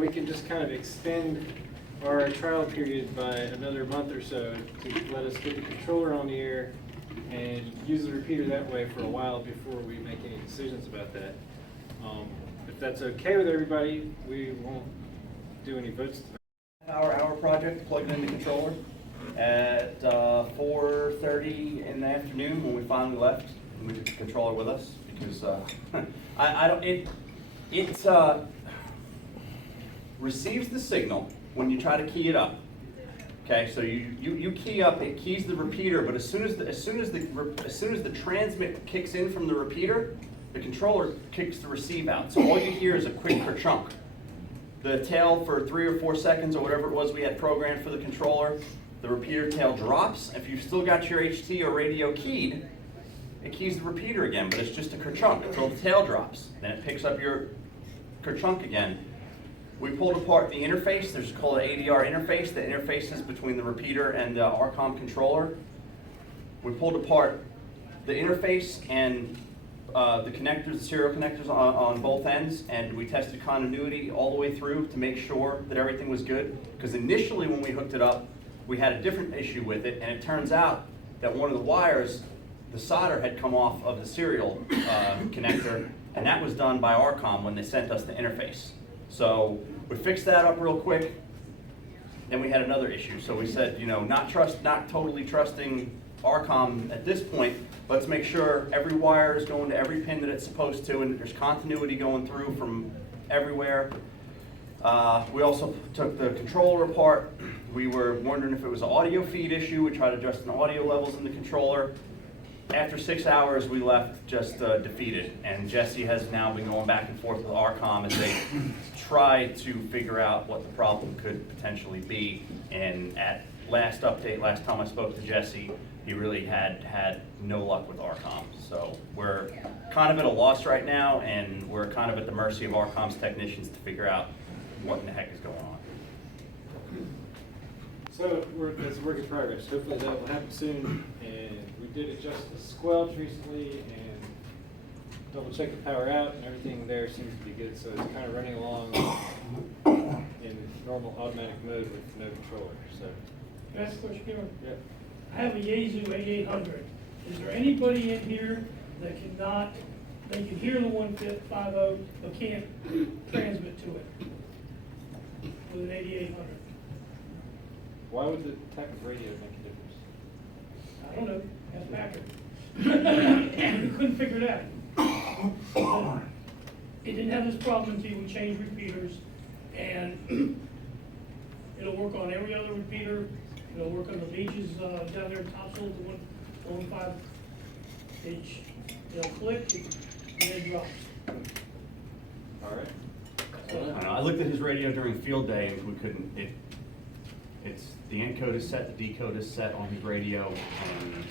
We can just kind of extend our trial period by another month or so to let us get the controller on the air and use the repeater that way for a while before we make any decisions about that. If that's okay with everybody, we won't do any votes tonight. Hour project, plugged in the controller at 4:30 in the afternoon when we finally left. We took the controller with us because it receives the signal when you try to key it up. Okay, so you key up, it keys the repeater, but as soon as the transmit kicks in from the repeater, the controller kicks the receive out. So all you hear is a quick kerchunk. The tail for 3 or 4 seconds or whatever it was we had programmed for the controller, the repeater tail drops. If you've still got your HT or radio keyed, it keys the repeater again, but it's just a kerchunk until the tail drops. Then it picks up your kerchunk again. We pulled apart the interface. There's called an ADR interface that interfaces between the repeater and the RCOM controller. We pulled apart the interface and the connectors, the serial connectors on both ends, and we tested continuity all the way through to make sure that everything was good. Because initially when we hooked it up, we had a different issue with it, and it turns out that one of the wires, the solder had come off of the serial connector, and that was done by RCOM when they sent us the interface. So we fixed that up real quick. Then we had another issue. So we said, you know, not totally trusting RCOM at this point. Let's make sure every wire is going to every pin that it's supposed to, and there's continuity going through from everywhere. We also took the controller apart. We were wondering if it was an audio feed issue. We tried adjusting the audio levels in the controller. After 6 hours, we left just defeated, and Jesse has now been going back and forth with RCOM as they try to figure out what the problem could potentially be. And at last update, last time I spoke to Jesse, he really had no luck with RCOM. So we're kind of at a loss right now, and we're kind of at the mercy of RCOM's technicians to figure out what in the heck is going on. So it's a work in progress. Hopefully that will happen soon. And we did adjust the squelch recently and double check the power out, and everything there seems to be good. So it's kind of running along in normal automatic mode with no controller. So. Can I ask a question, Kevin? Yeah. I have a Yaesu 8800. Is there anybody in here that they can hear the 150 but can't transmit to it with an 8800? Why would the type of radio make a difference? I don't know. Ask Packard. We couldn't figure it out. It didn't have this problem until we changed repeaters, and it'll work on every other repeater. It'll work on the beaches down there in Topsail, the 1.5-inch. It'll click and then it drops. All right. I don't know. I looked at his radio during field day, and we couldn't. It's the encode is set, the decode is set on his radio, and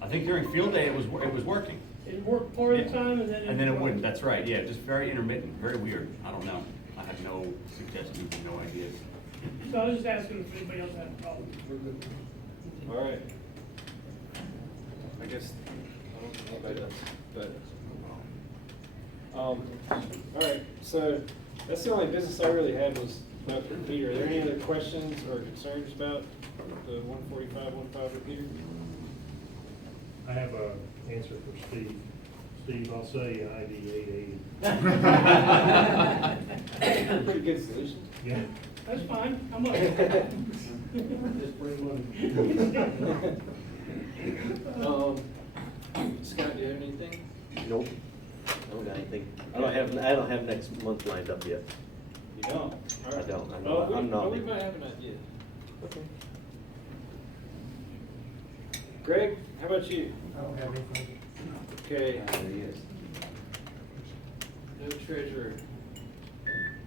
I think during field day it was working. It worked part of the time, and then it wouldn't. That's right. Yeah, just very intermittent, very weird. I don't know. I have no suggestions and no ideas. So I was just asking if anybody else had a problem. All right. I guess I don't know anybody else, but all right. So that's the only business I really had was about the repeater. Are there any other questions or concerns about the 145.15 repeater? I have an answer for Steve. Steve, I'll say ID 880. Pretty good solution. Yeah. That's fine. How much? Just bring one. Scott, do you have anything? Nope, I don't got anything. I don't have next month lined up yet. You don't? All right. I don't. I'm well, not. we might have an idea. Okay. Greg, how about you? I don't have anything. Okay. No treasurer.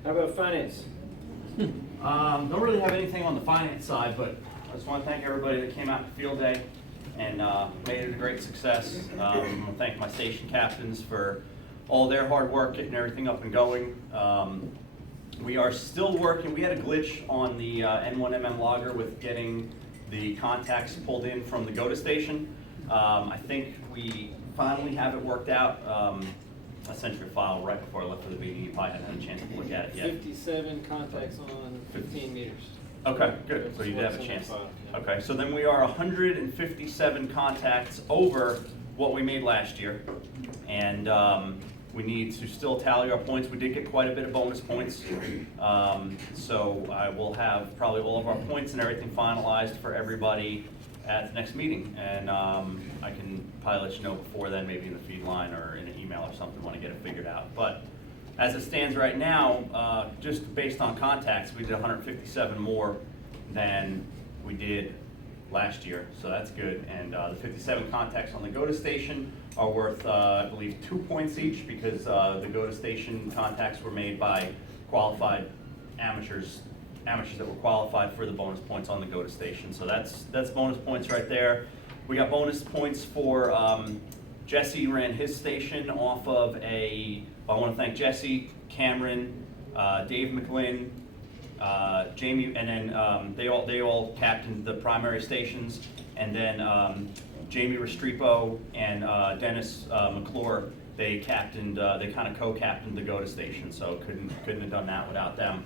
How about finance? Don't really have anything on the finance side, but I just want to thank everybody that came out to field day and made it a great success. I want to thank my station captains for all their hard work getting everything up and going. We are still working. We had a glitch on the N1MM logger with getting the contacts pulled in from the GOTA station. I think we finally have it worked out. I sent you a file right before I left for the meeting. You probably haven't had a chance to look at it yet. 57 contacts on 15 meters. Okay, good. So you did have a What's in the chance. file, yeah. Okay, so then we are 157 contacts over what we made last year. And we need to still tally our points. We did get quite a bit of bonus points. So I will have probably all of our points and everything finalized for everybody at the next meeting. And I can probably let you know before then, maybe in the feed line or in an email or something, when I get it figured out. But as it stands right now, just based on contacts, we did 157 more than we did last year, so that's good. And the 57 contacts on the GO-TO station are worth, I believe, 2 points each, because the GO-TO station contacts were made by qualified amateurs that were qualified for the bonus points on the GO-TO station. So that's bonus points right there. We got bonus points for Jesse ran his station off of I want to thank Jesse, Cameron, Dave McLean, Jamie, and then they all captained the primary stations, and then Jamie Restrepo and Dennis McClure, they kind of co-captained the GO-TO station, so couldn't have done that without them.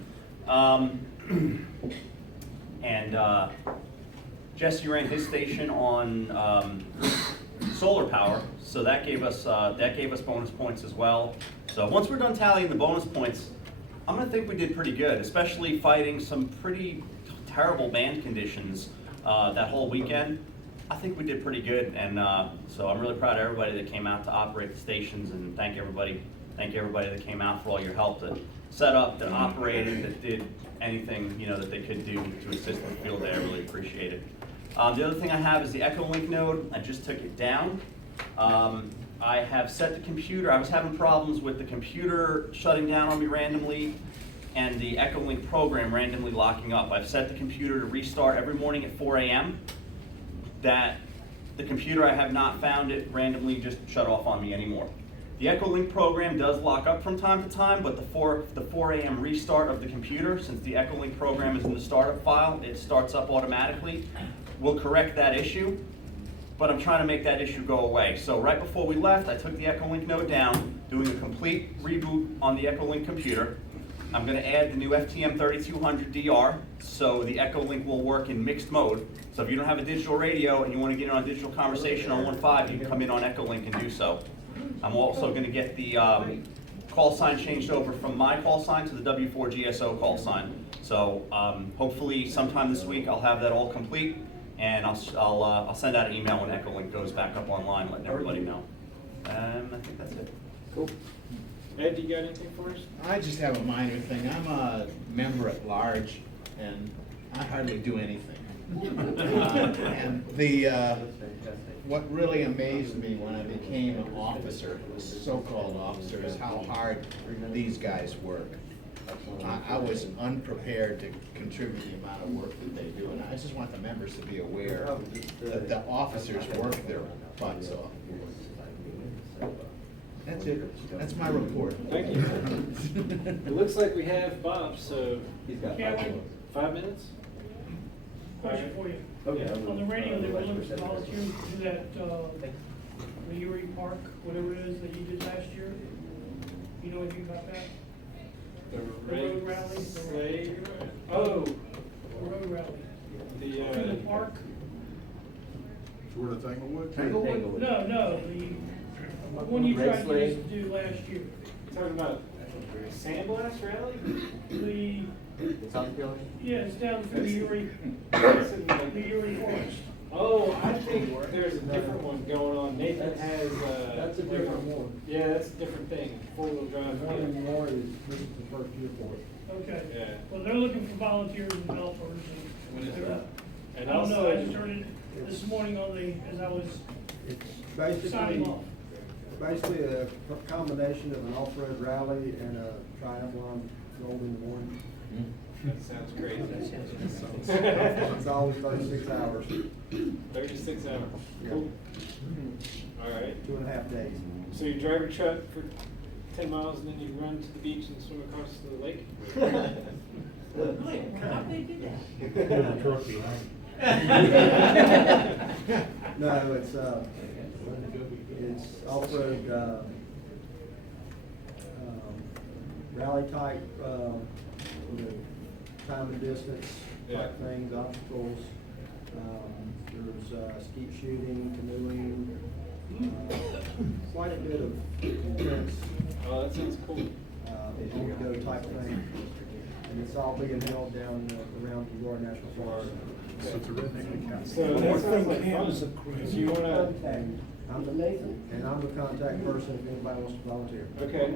And Jesse ran his station on solar power, so that gave us bonus points as well. So once we're done tallying the bonus points, I'm gonna think we did pretty good, especially fighting some pretty terrible band conditions that whole weekend. I think we did pretty good, and so I'm really proud of everybody that came out to operate the stations, and thank everybody that came out for all your help that set up, that operated, that did anything that they could do to assist the field day. I really appreciate it. The other thing I have is the Echolink node. I just took it down. I have set the computer. I was having problems with the computer shutting down on me randomly and the Echolink program randomly locking up. I've set the computer to restart every morning at 4 a.m. That the computer, I have not found it randomly just shut off on me anymore. The Echolink program does lock up from time to time, but the 4 a.m. restart of the computer, since the Echolink program is in the startup file, it starts up automatically. We'll correct that issue, but I'm trying to make that issue go away. So right before we left, I took the Echolink node down, doing a complete reboot on the Echolink computer. I'm going to add the new FTM 3200DR, so the Echolink will work in mixed mode. So if you don't have a digital radio and you want to get in on digital conversation on 1.5, you can come in on Echolink and do so. I'm also going to get the call sign changed over from my call sign to the W4GSO call sign. So hopefully sometime this week I'll have that all complete, and I'll send out an email when Echolink goes back up online, letting everybody know. I think that's it. Cool. Ed, you got anything for us? I just have a minor thing. I'm a member at large, and I hardly do anything. And what really amazed me when I became an officer, a so-called officer, is how hard these guys work. I was unprepared to contribute the amount of work that they do, and I just want the members to be aware that the officers work their butts off. That's it. That's my report. Thank you. It looks like we have Bob, so Kevin, 5 minutes? question for you. Okay. On the radio, they were looking for volunteers to do that, the Erie Park, whatever it is that you did last year. You know anything about that? The road rally? Sleigh? Oh, The road rally. To the park? Toward a Tanglewood? Tanglewood? No, the one you Red tried to sleigh? do last year. talking about Sandblast Rally? The, South Carolina? yeah, it's down through the Erie, That's in like- the Erie Forest. Oh, I think there's a different one going on. Nathan has, That's a different one. Yeah, that's a different thing, four-wheel drive. One in more is, this is the first year for it. Okay. Yeah. Well, they're looking for volunteers and helpers and. When is that? I And don't know, I also- just heard it this morning on the, as I was It's signing off. basically a combination of an off-road rally and a triathlon rolled into one. That sounds crazy. It's always 36 hours, 36 hours. Cool. All right. 2.5 days. So you drive your truck for 10 miles and then you run to the beach and swim across the lake? Put the truck behind. No, it's off-road rally type, with a time and distance type Yeah. things, obstacles. There's skeet shooting, canoeing, quite a bit of intense, Oh, that sounds cool. on-the-go type thing. And it's all being held down around the GARA National Forest. So it's a redneck account. So that sounds like fun. If you wanna, And I'm the contact person if anybody wants to volunteer. okay,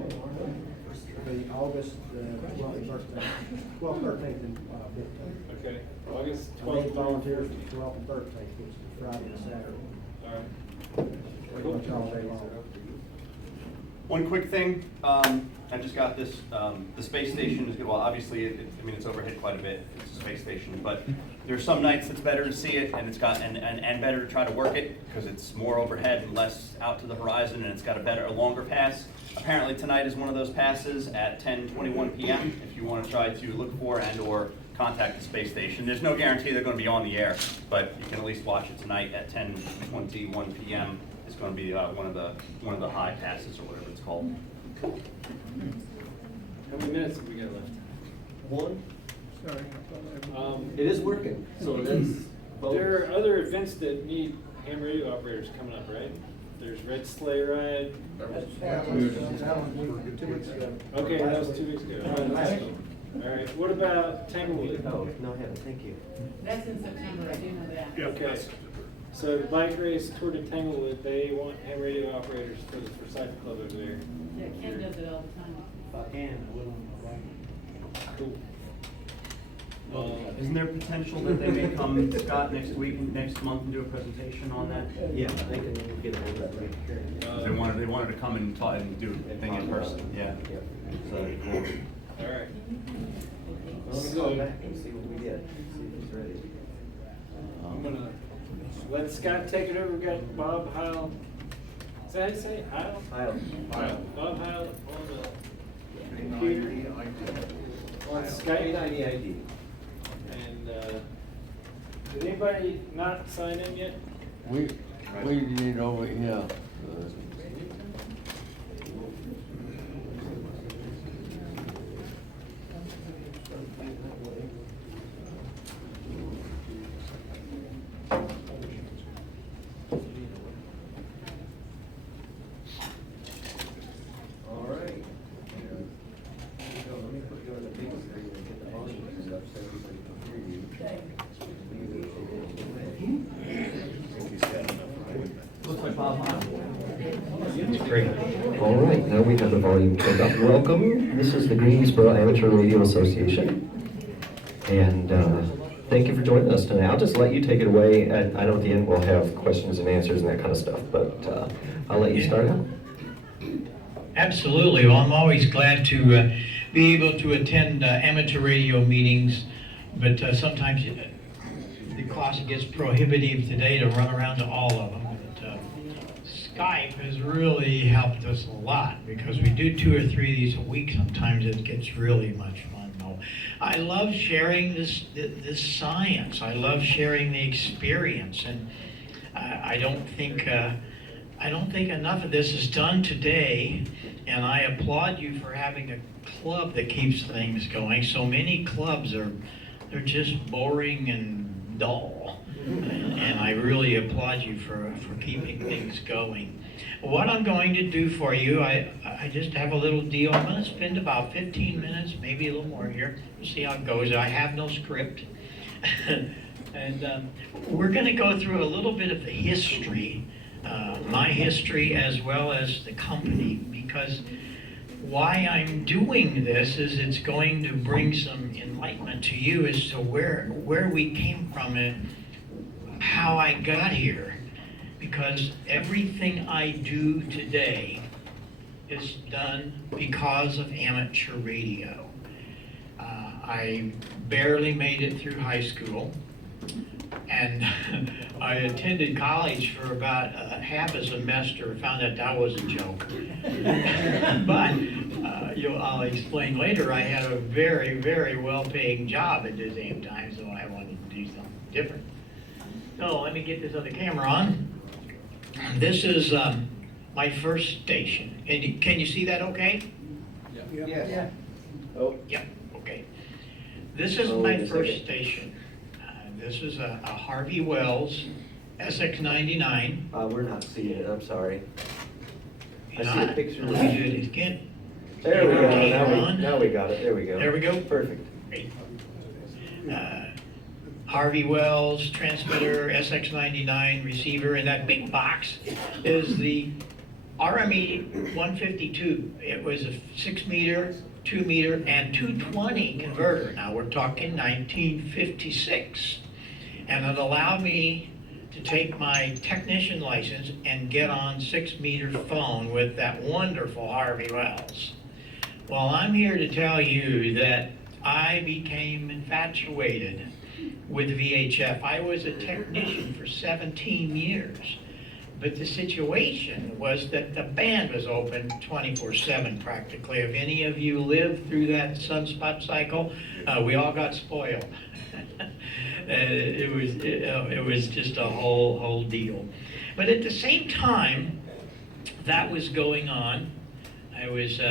The August 12th, 13th, and 15th. okay, August I need 12th. volunteers for the 12th and 13th, which is Friday and Saturday. All right. Pretty much all day long. One quick thing, I just got this, the space station is, well, obviously, I mean, it's overhead quite a bit, it's a space station, but there's some nights it's better to see it, and it's got, and better to try to work it, because it's more overhead and less out to the horizon, and it's got a longer pass. Apparently tonight is one of those passes at 10:21 p.m., if you want to try to look for and/or contact the space station. There's no guarantee they're going to be on the air, but you can at least watch it tonight at 10:21 p.m. It's going to be one of the high passes or whatever it's called. How many minutes have we got left? One, Um, it is working, so that's. There are other events that need ham radio operators coming up, right? There's Red Sleigh Ride. That was 2 weeks ago. Okay, that was 2 weeks ago. All right, what about Tanglewood? Oh, no, I haven't, thank you. That's in September, I do know that. Yeah, Okay, that's- so the bike race Tour de Tanglewood, they want ham radio operators for Cycle Club over there. Yeah, Ken does it all the time. If I can, I will on my bike. Cool. Isn't there potential that they may come, Scott, next month and do a presentation on that? Yeah, they can get a hold of me. They wanted to come and talk and do a thing in person, yeah. Yep. So that'd be cool. All right. Well, let me call back and see what we get, see if he's ready. I'm gonna let Scott take it over. We've got Bob Heil. Is that how you say it? Heil? Heil. Bob Heil on the computer. On Skype. ID. And, did anybody not sign in yet? We did over here. All right. Let me put you on the big screen and get the volume turned up so everybody can hear you. Looks like Bob Hahn. Great. All right, now we have the volume turned up. Welcome. This is the Greensboro Amateur Radio Association. And thank you for joining us tonight. I'll just let you take it away. And I know at the end we'll have questions and answers and that kind of stuff, but I'll let you start out. Absolutely. Well, I'm always glad to be able to attend amateur radio meetings, but sometimes the cost gets prohibitive today to run around to all of them. But, Skype has really helped us a lot because we do 2 or 3 of these a week. Sometimes it gets really much fun, though. I love sharing this science. I love sharing the experience, and I don't think enough of this is done today, and I applaud you for having a club that keeps things going. So many clubs they're just boring and dull, and I really applaud you for keeping things going. What I'm going to do for you, I just have a little deal. I'm going to spend about 15 minutes, maybe a little more here. We'll see how it goes. I have no script. And we're going to go through a little bit of the history, my history as well as the company, because why I'm doing this is it's going to bring some enlightenment to you as to where we came from and how I got here. Because everything I do today is done because of amateur radio. I barely made it through high school, and I attended college for about half a semester, found out that was a joke. But I'll explain later, I had a very, very well-paying job at the same time, so I wanted to do something different. So let me get this other camera on. This is my first station. And can you see that okay? Yes. Oh. Yep, okay. This is Oh, my wait a first second. station. This is a Harvey Wells SX99. We're not seeing it, I'm sorry. I see And a picture. Let me do it again. There we go, Okay, on. now we got it, there we go. There we go. Perfect. Great. Harvey Wells transmitter, SX99 receiver, and that big box is the RME 152. It was a 6 meter, 2 meter, and 220 converter. Now we're talking 1956. And it allowed me to take my technician license and get on 6 meter phone with that wonderful Harvey Wells. Well, I'm here to tell you that I became infatuated with VHF. I was a technician for 17 years. But the situation was that the band was open 24/7 practically. If any of you lived through that sunspot cycle, we all got spoiled. It was just a whole deal. But at the same time that was going on, I was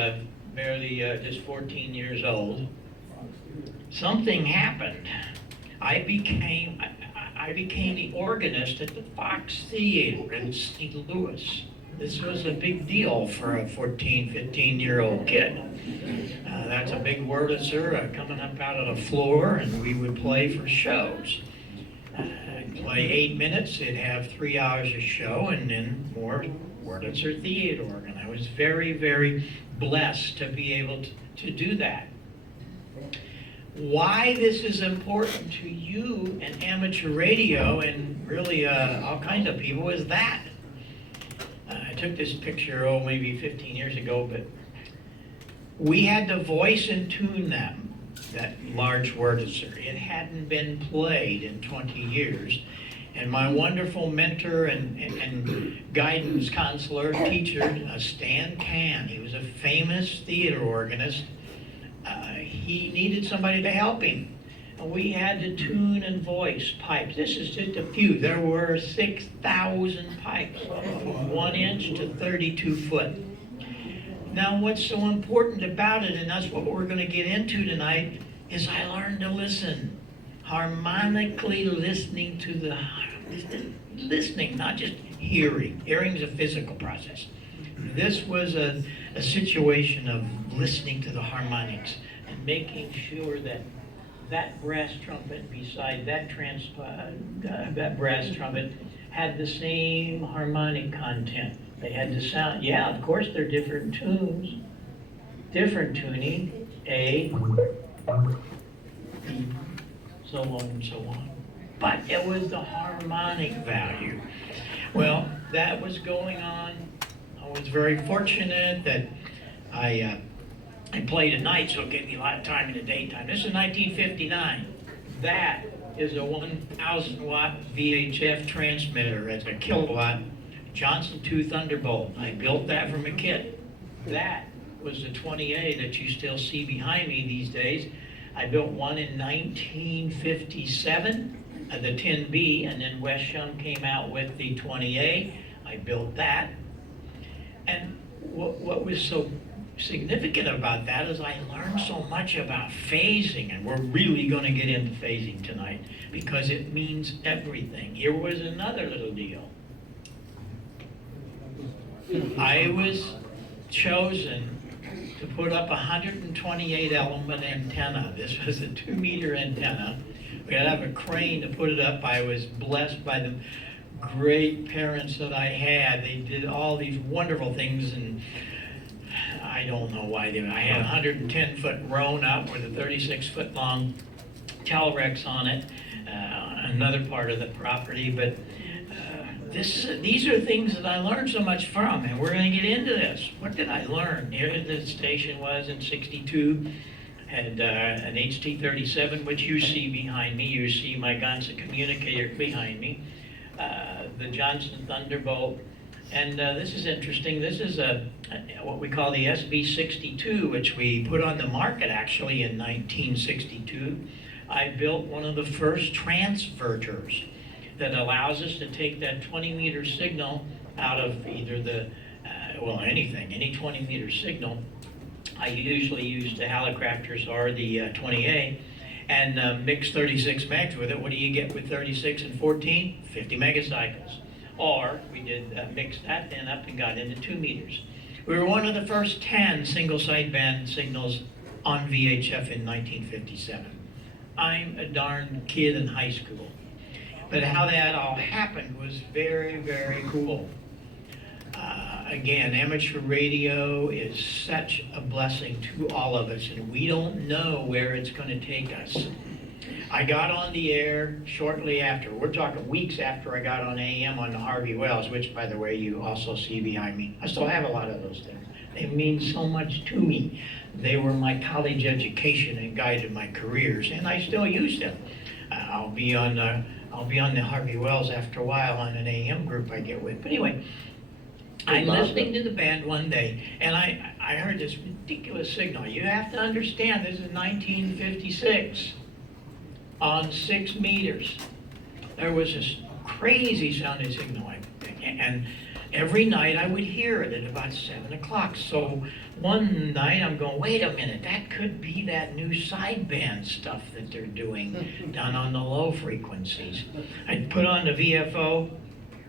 barely just 14 years old. Something happened. I became the organist at the Fox Theater in St. Louis. This was a big deal for a 14, 15-year-old kid. That's a big Wurlitzer coming up out of the floor, and we would play for shows. I'd play 8 minutes, it'd have 3 hours of show, and then more Wurlitzer theater organ. I was very, very blessed to be able to do that. Why this is important to you and amateur radio and really all kinds of people is that. I took this picture, maybe 15 years ago, but we had to voice and tune them, that large Wurlitzer. It hadn't been played in 20 years. And my wonderful mentor and guidance counselor, teacher, Stan Can, he was a famous theater organist. He needed somebody to help him. And we had to tune and voice pipes. This is just a few. There were 6,000 pipes, from 1 inch to 32 foot. Now what's so important about it, and that's what we're going to get into tonight, is I learned to listen. Harmonically listening to the, listening, not just hearing. Hearing is a physical process. This was a situation of listening to the harmonics and making sure that that brass trumpet beside that brass trumpet had the same harmonic content. They had to sound, yeah, of course they're different tunes, different tuning, A, B, so on and so on. But it was the harmonic value. Well, that was going on. I was very fortunate that I played at night, so it gave me a lot of time in the daytime. This is 1959. That is a 1,000 watt VHF transmitter. It's a kilowatt Johnson 2 Thunderbolt. I built that from a kit. That was the 20A that you still see behind me these days. I built one in 1957, the 10B, and then Wes Shum came out with the 20A. I built that. And what was so significant about that is I learned so much about phasing, and we're really going to get into phasing tonight because it means everything. Here was another little deal. I was chosen to put up a 128 element antenna. This was a 2 meter antenna. We had to have a crane to put it up. I was blessed by the great parents that I had. They did all these wonderful things, and I don't know why they. I had a 110 foot Roan up with a 36 foot long Telerex on it, another part of the property. But these are things that I learned so much from, and we're going to get into this. What did I learn? Here the station was in '62, had an HT37, which you see behind me. You see my Gonsa communicator behind me, the Johnson Thunderbolt. And this is interesting. This is what we call the SB62, which we put on the market actually in 1962. I built one of the first transverters that allows us to take that 20 meter signal out of either the, any 20 meter signal, I usually use the Hallicrafters or the 20A and mix 36 megs with it. What do you get with 36 and 14? 50 megacycles. Or we did mix that then up and got into 2 meters. We were one of the first 10 single sideband signals on VHF in 1957. I'm a darn kid in high school. But how that all happened was very, very cool. Again, amateur radio is such a blessing to all of us, and we don't know where it's going to take us. I got on the air shortly after. We're talking weeks after I got on AM on the Harvey Wells, which, by the way, you also see behind me. I still have a lot of those things. They mean so much to me. They were my college education and guided my careers, and I still use them. I'll be on the Harvey Wells after a while on an AM group I get with. But anyway, I'm listening to the band one day, and I heard this ridiculous signal. You have to understand, this is 1956 on 6 meters. There was this crazy sounding signal, and every night I would hear it at about 7 o'clock. So one night I'm going, wait a minute, that could be that new sideband stuff that they're doing down on the low frequencies. I'd put on the VFO.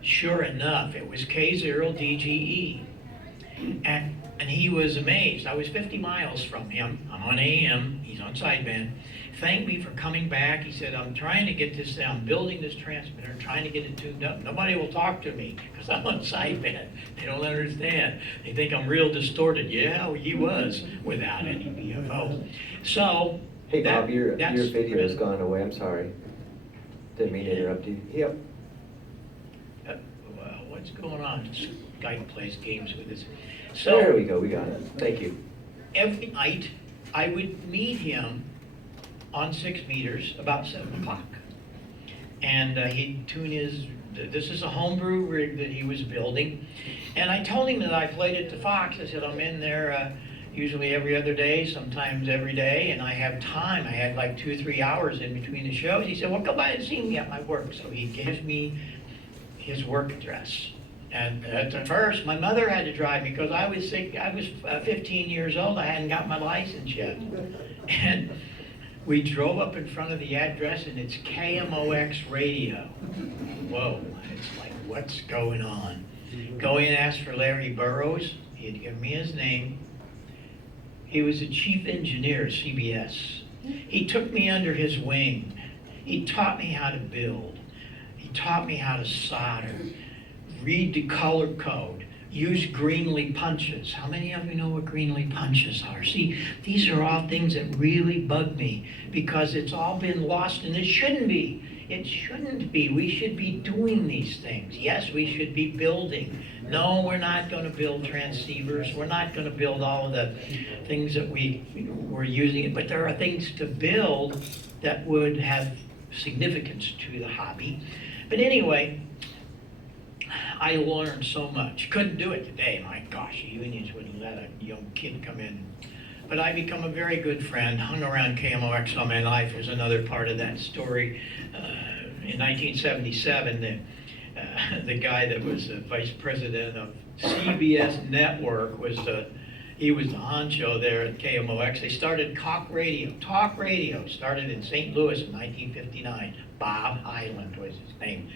Sure enough, it was K0DGE. And he was amazed. I was 50 miles from him. I'm on AM, he's on sideband. Thanked me for coming back. He said, I'm trying to get this down, building this transmitter, trying to get it tuned up. Nobody will talk to me because I'm on sideband. They don't understand. They think I'm real distorted. Yeah, he was without any VFO. So, Hey Bob, your video's gone away, I'm sorry. Didn't mean to interrupt you. Yep. Well, what's going on? This guy plays games with us. So, There we go, we got it. Thank you. every night, I would meet him on 6 meters about 7 o'clock. And he'd tune this is a homebrew rig that he was building. And I told him that I played it to Fox. I said, I'm in there usually every other day, sometimes every day, and I have time. I had like 2 or 3 hours in between the shows. He said, well, come by and see me at my work. So he gives me his work address. And at first, my mother had to drive me because I was sick. I was 15 years old. I hadn't got my license yet. And we drove up in front of the address, and it's KMOX radio. Whoa, it's like, what's going on? Go in and ask for Larry Burrows. He'd give me his name. He was the chief engineer at CBS. He took me under his wing. He taught me how to build. He taught me how to solder, read the color code, use Greenlee punches. How many of you know what Greenlee punches are? See, these are all things that really bug me because it's all been lost, and it shouldn't be. It shouldn't be. We should be doing these things. Yes, we should be building. No, we're not going to build transceivers. We're not going to build all of the things that we're using. But there are things to build that would have significance to the hobby. But anyway, I learned so much. Couldn't do it today. My gosh, the unions wouldn't let a young kid come in. But I become a very good friend, hung around KMOX all my life. There's another part of that story. In 1977, the guy that was the vice president of CBS Network he was the honcho there at KMOX. They started talk radio started in St. Louis in 1959. Bob Hyland was his name.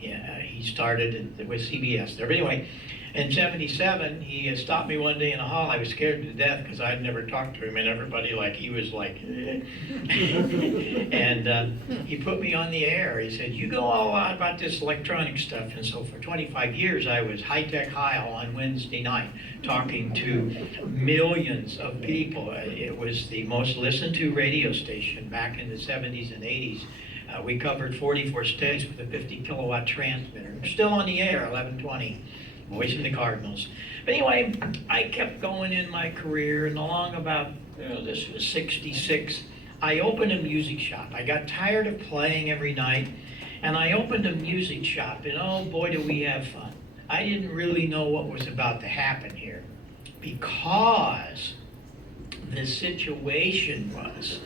Yeah, he started with CBS there. But anyway, in 77, he stopped me one day in the hall. I was scared to death because I'd never talked to him, and everybody he was like, and he put me on the air. He said, you go all out about this electronic stuff. And so for 25 years, I was high-tech Heil on Wednesday night, talking to millions of people. It was the most listened to radio station back in the 70s and 80s. We covered 44 states with a 50 kilowatt transmitter. We're still on the air, 1120, voicing the Cardinals. But anyway, I kept going in my career, and along about, this was 66, I opened a music shop. I got tired of playing every night, and I opened a music shop, and oh boy, did we have fun. I didn't really know what was about to happen here, because the situation was,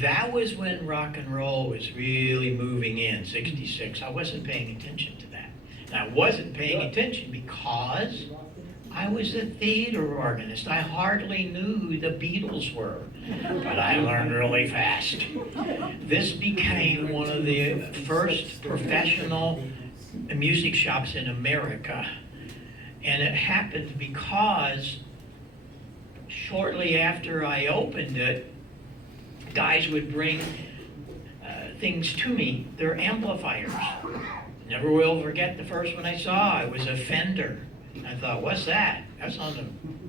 that was when rock and roll was really moving in, 66. I wasn't paying attention to that. And I wasn't paying attention because I was a theater organist. I hardly knew who the Beatles were, but I learned really fast. This became one of the first professional music shops in America. And it happened because shortly after I opened it, guys would bring things to me. They're amplifiers. Never will forget the first one I saw. It was a Fender. I thought, what's that? That's on the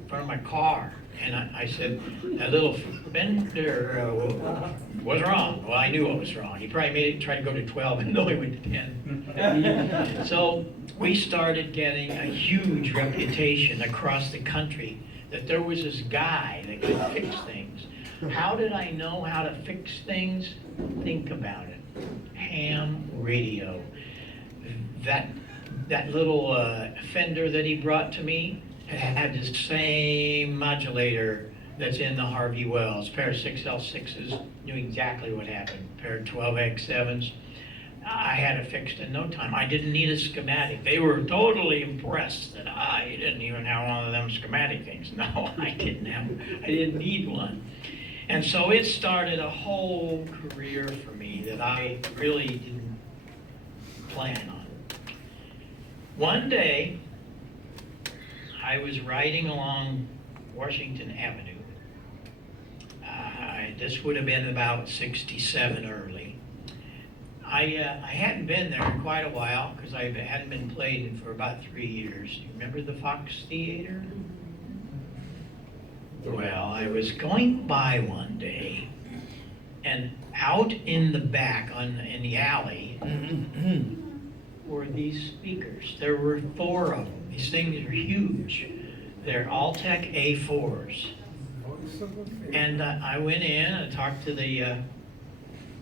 front of my car. And I said, that little Fender, what's wrong? Well, I knew what was wrong. He probably tried to go to 12 and only went to 10. So we started getting a huge reputation across the country that there was this guy that could fix things. How did I know how to fix things? Think about it. Ham radio. That little Fender that he brought to me had the same modulator that's in the Harvey Wells. A pair of 6L6s, knew exactly what happened. A pair of 12X7s. I had it fixed in no time. I didn't need a schematic. They were totally impressed that I didn't even have one of them schematic things. No, I didn't need one. And so it started a whole career for me that I really didn't plan on. One day, I was riding along Washington Avenue. This would have been about 67 early. I hadn't been there in quite a while because I hadn't been played for about 3 years. You remember the Fox Theater? Well, I was going by one day, and out in the back, in the alley, were these speakers. There were 4 of them. These things are huge. They're Altec A4s. And I went in and talked to the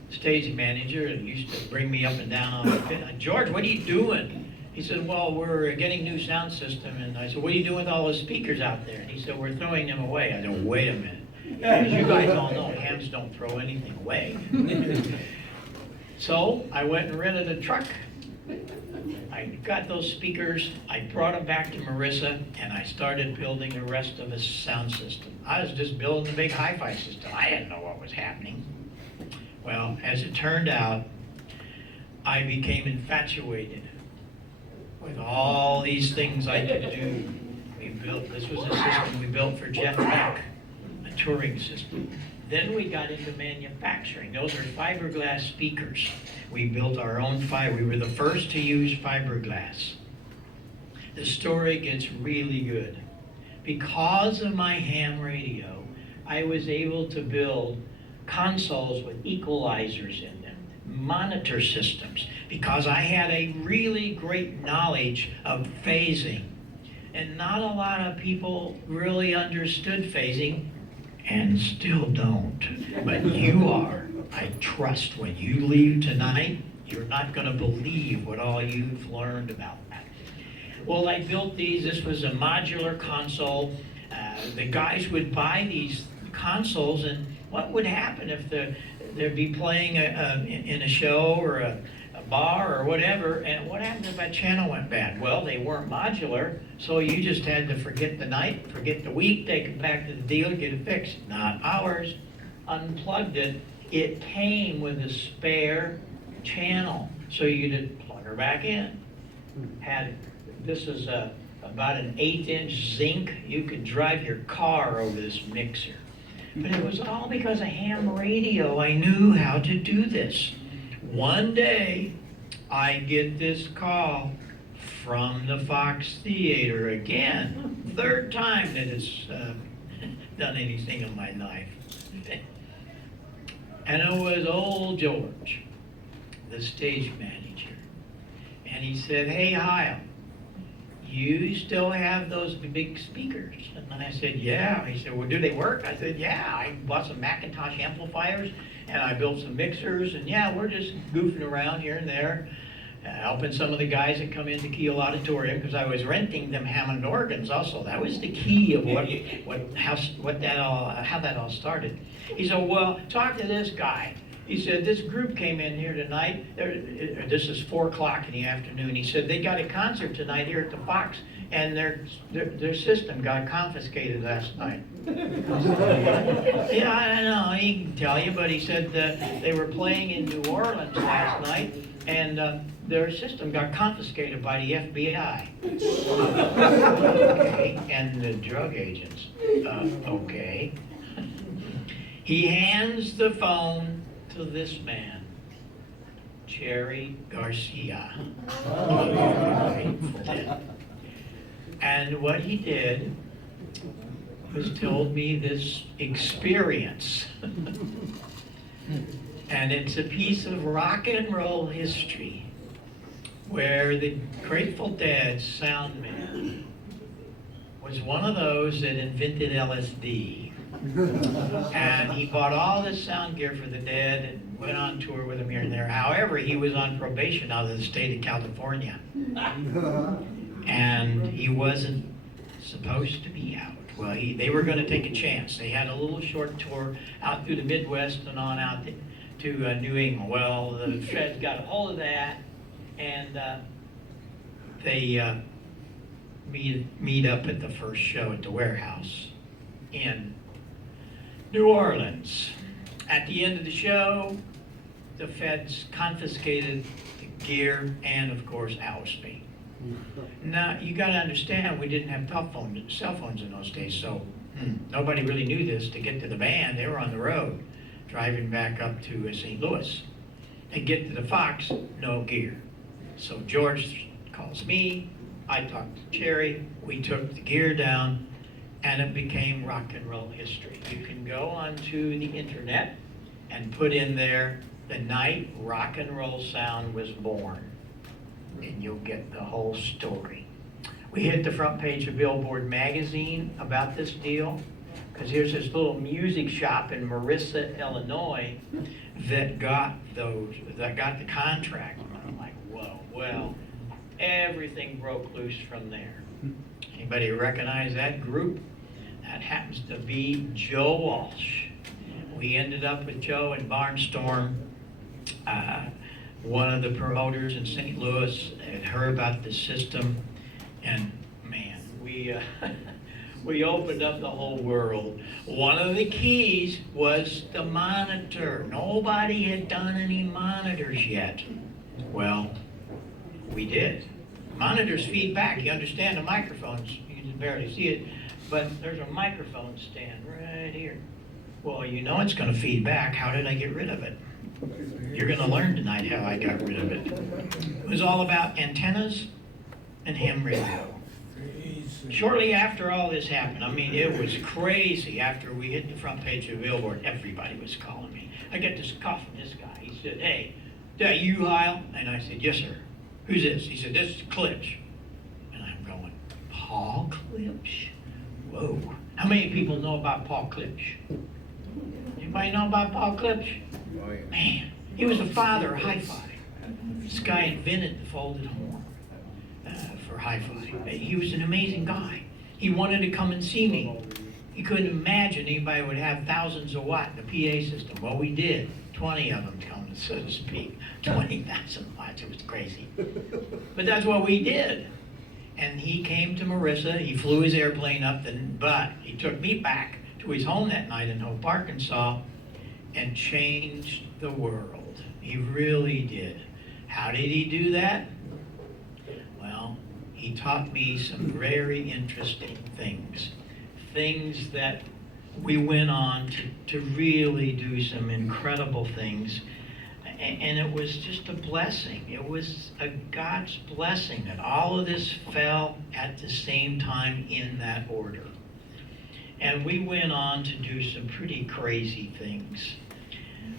stage manager that used to bring me up and down on the pit. George, what are you doing? He said, well, we're getting new sound system. And I said, what are you doing with all those speakers out there? And he said, we're throwing them away. I said, wait a minute. As you guys all know, hams don't throw anything away. So I went and rented a truck. I got those speakers, I brought them back to Marissa, and I started building the rest of the sound system. I was just building the big hi-fi system. I didn't know what was happening. Well, as it turned out, I became infatuated with all these things I could do. This was a system we built for Jeff Beck, a touring system. Then we got into manufacturing. Those are fiberglass speakers. We built our own we were the first to use fiberglass. The story gets really good. Because of my ham radio, I was able to build consoles with equalizers in them, monitor systems, because I had a really great knowledge of phasing. And not a lot of people really understood phasing, and still don't, but you are. I trust when you leave tonight, you're not going to believe what all you've learned about that. Well, I built these. This was a modular console. The guys would buy these consoles, and what would happen if they'd be playing in a show or a bar or whatever, and what happened if that channel went bad? Well, they weren't modular, so you just had to forget the night, forget the week, take it back to the dealer, get it fixed. Not ours. Unplugged it. It came with a spare channel, so you could plug her back in. This is about an 1/8-inch zinc. You could drive your car over this mixer. But it was all because of ham radio. I knew how to do this. One day, I get this call from the Fox Theater again. 3rd time that it's done anything in my life. And it was old George, the stage manager. And he said, hey, Heil, you still have those big speakers? And I said, yeah. He said, well, do they work? I said, yeah. I bought some Macintosh amplifiers, and I built some mixers, and yeah, we're just goofing around here and there, helping some of the guys that come into Kiel Auditorium, because I was renting them Hammond organs also. That was the key of how that all started. He said, well, talk to this guy. He said, this group came in here tonight, this is 4 o'clock in the afternoon. He said, they got a concert tonight here at the Fox, and their system got confiscated last night. Yeah, I know, he can tell you, but he said they were playing in New Orleans last night, and their system got confiscated by the FBI. Okay, and the drug agents. Okay. He hands the phone to this man, Jerry Garcia. And what he did was told me this experience. And it's a piece of rock and roll history where the Grateful Dead sound man was one of those that invented LSD. And he bought all this sound gear for the Dead and went on tour with them here and there. However, he was on probation out of the state of California. And he wasn't supposed to be out. Well, they were going to take a chance. They had a little short tour out through the Midwest and on out to New England. Well, the Feds got a hold of that, and they meet up at the first show at the warehouse in New Orleans. At the end of the show, the Feds confiscated the gear and, of course, ousted me. Now, you got to understand, we didn't have cell phones in those days, so nobody really knew this. To get to the band, they were on the road, driving back up to St. Louis. They get to the Fox, no gear. So George calls me, I talked to Jerry, we took the gear down, and it became rock and roll history. You can go onto the internet and put in there the night rock and roll sound was born, and you'll get the whole story. We hit the front page of Billboard magazine about this deal, because here's this little music shop in Marissa, Illinois, that got the contract. And I'm like, whoa, well, everything broke loose from there. Anybody recognize that group? That happens to be Joe Walsh. We ended up with Joe in Barnstorm. One of the promoters in St. Louis had heard about the system, and man, we opened up the whole world. One of the keys was the monitor. Nobody had done any monitors yet. Well, we did. Monitors feed back. You understand the microphones, you can barely see it, but there's a microphone stand right here. Well, you know it's going to feed back. How did I get rid of it? You're going to learn tonight how I got rid of it. It was all about antennas and ham radio. Shortly after all this happened, I mean, it was crazy. After we hit the front page of Billboard, everybody was calling me. I get this call from this guy. He said, hey, is that you, Lyle? And I said, yes, sir. Who's this? He said, this is Klipsch. And I'm going, Paul Klipsch? Whoa. How many people know about Paul Klipsch? Anybody know about Paul Klipsch? Oh, yeah. Man, he was the father of hi-fi. This guy invented the folded horn for hi-fi. He was an amazing guy. He wanted to come and see me. He couldn't imagine anybody would have thousands of watt in the PA system. Well, we did. 20 of them come, so to speak. 20,000 watts. It was crazy. But that's what we did. And he came to Marissa. He flew his airplane up, but he took me back to his home that night in Hope, Arkansas, and changed the world. He really did. How did he do that? Well, he taught me some very interesting things. Things that we went on to really do some incredible things. And it was just a blessing. It was a God's blessing that all of this fell at the same time in that order. And we went on to do some pretty crazy things.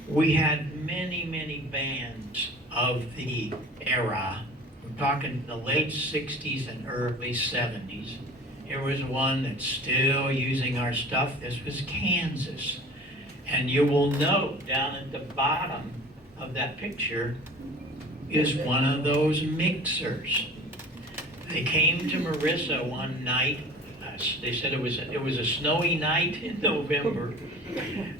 We had many, many bands of the era. We're talking the late 60s and early 70s. Here was one that's still using our stuff. This was Kansas. And you will note down at the bottom of that picture is one of those mixers. They came to Marissa one night mess. They said it was a snowy night in November.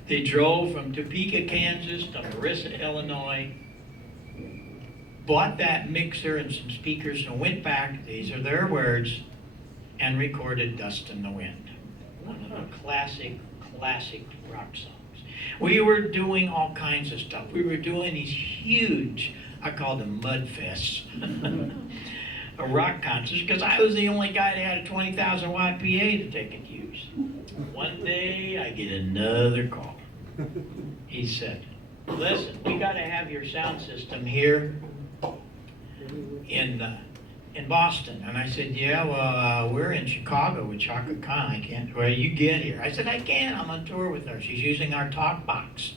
They drove from Topeka, Kansas to Marissa, Illinois, bought that mixer and some speakers and went back, these are their words, and recorded Dust in the Wind. One of the classic rock songs. We were doing all kinds of stuff. We were doing these huge, I call them mud fests, rock concerts, because I was the only guy that had a 20,000 watt PA that they could use. One day I get another call. He said, listen, we got to have your sound system here in Boston. And I said, yeah, well, we're in Chicago with Chaka Khan. I can't, well, you get here. I said, I can't, I'm on tour with her. She's using our talk box.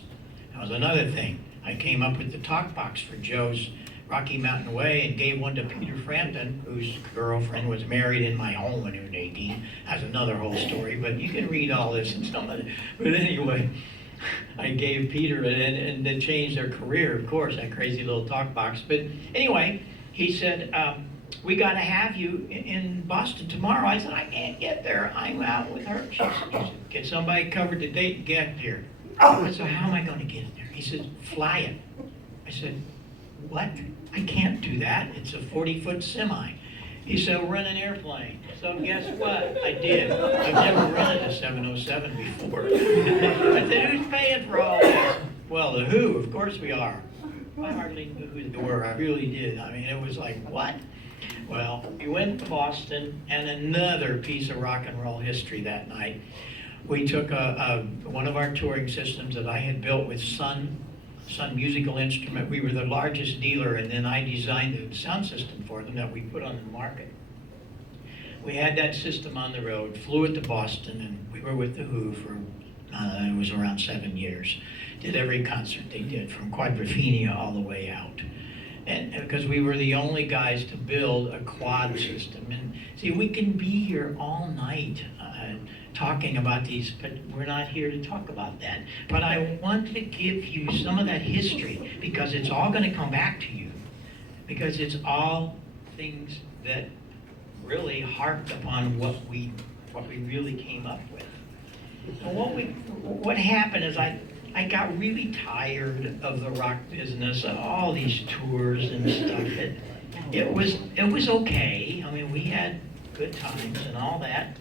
That was another thing. I came up with the talk box for Joe's Rocky Mountain Way and gave one to Peter Frampton, whose girlfriend was married in my home when he was 18. That's another whole story, but you can read all this in some of it. But anyway, I gave Peter it, and they changed their career, of course, that crazy little talk box. But anyway, he said, we got to have you in Boston tomorrow. I said, I can't get there. I'm out with her. She said, get somebody covered the date and get here. I said, how am I going to get there? He said, fly it. I said, what? I can't do that. It's a 40-foot semi. He said, well, rent an airplane. So guess what? I did. I've never rented a 707 before. I said, who's paying for all this? Well, the Who, of course we are. I hardly knew who they were. I really did. I mean, it was like, what? Well, we went to Boston, and another piece of rock and roll history that night. We took one of our touring systems that I had built with Sun Musical Instrument. We were the largest dealer, and then I designed the sound system for them that we put on the market. We had that system on the road, flew it to Boston, and we were with the Who for, it was around 7 years. Did every concert they did, from Quadrophenia all the way out. And because we were the only guys to build a quad system. And see, we can be here all night talking about these, but we're not here to talk about that. But I want to give you some of that history, because it's all going to come back to you. Because it's all things that really harped upon what we really came up with. So what happened is I got really tired of the rock business, all these tours and stuff. It was okay. I mean, we had good times and all that.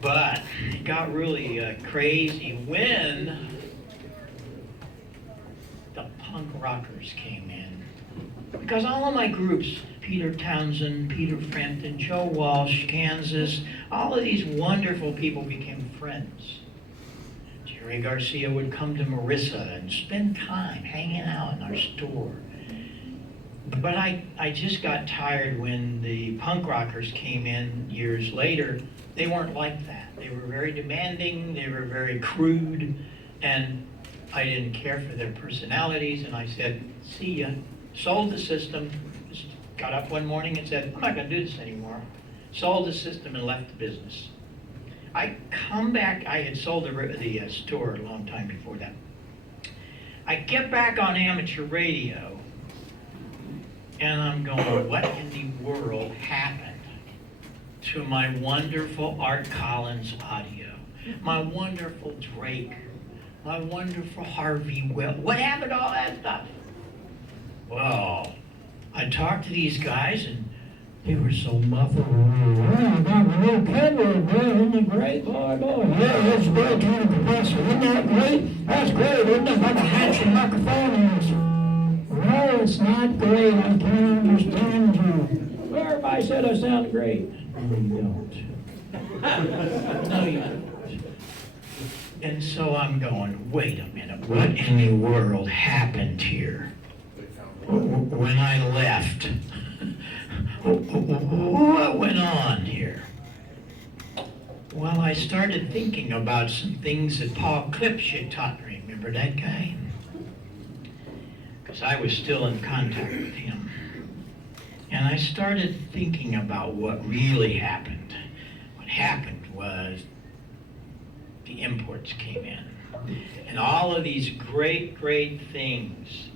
But it got really crazy when the punk rockers came in. Because all of my groups, Peter Townsend, Peter Frampton, Joe Walsh, Kansas, all of these wonderful people became friends. Jerry Garcia would come to Marissa and spend time hanging out in our store. But I just got tired when the punk rockers came in years later. They weren't like that. They were very demanding, they were very crude, and I didn't care for their personalities, and I said, see ya. Sold the system, just got up one morning and said, I'm not gonna do this anymore. Sold the system and left the business. I come back, I had sold the store a long time before that. I get back on amateur radio, and I'm going, what in the world happened to my wonderful Art Collins audio, my wonderful Drake, my wonderful Harvey Will? What happened to all that stuff? Well, I talked to these guys, and they were so muffled. Isn't it great? Boy, boy. Yeah, that's great, Junior Professor. Isn't that great? That's great, isn't it? Like a hatchet microphone is. No, it's not great. I can't understand you. Well, everybody said I sound great. No, you don't. No, you don't. And so I'm going, wait a minute, what in the world happened here? When I left, what went on here? Well, I started thinking about some things that Paul Klipsch taught me. Remember that guy? Because I was still in contact with him. And I started thinking about what really happened. What happened was the imports came in. And all of these great, great things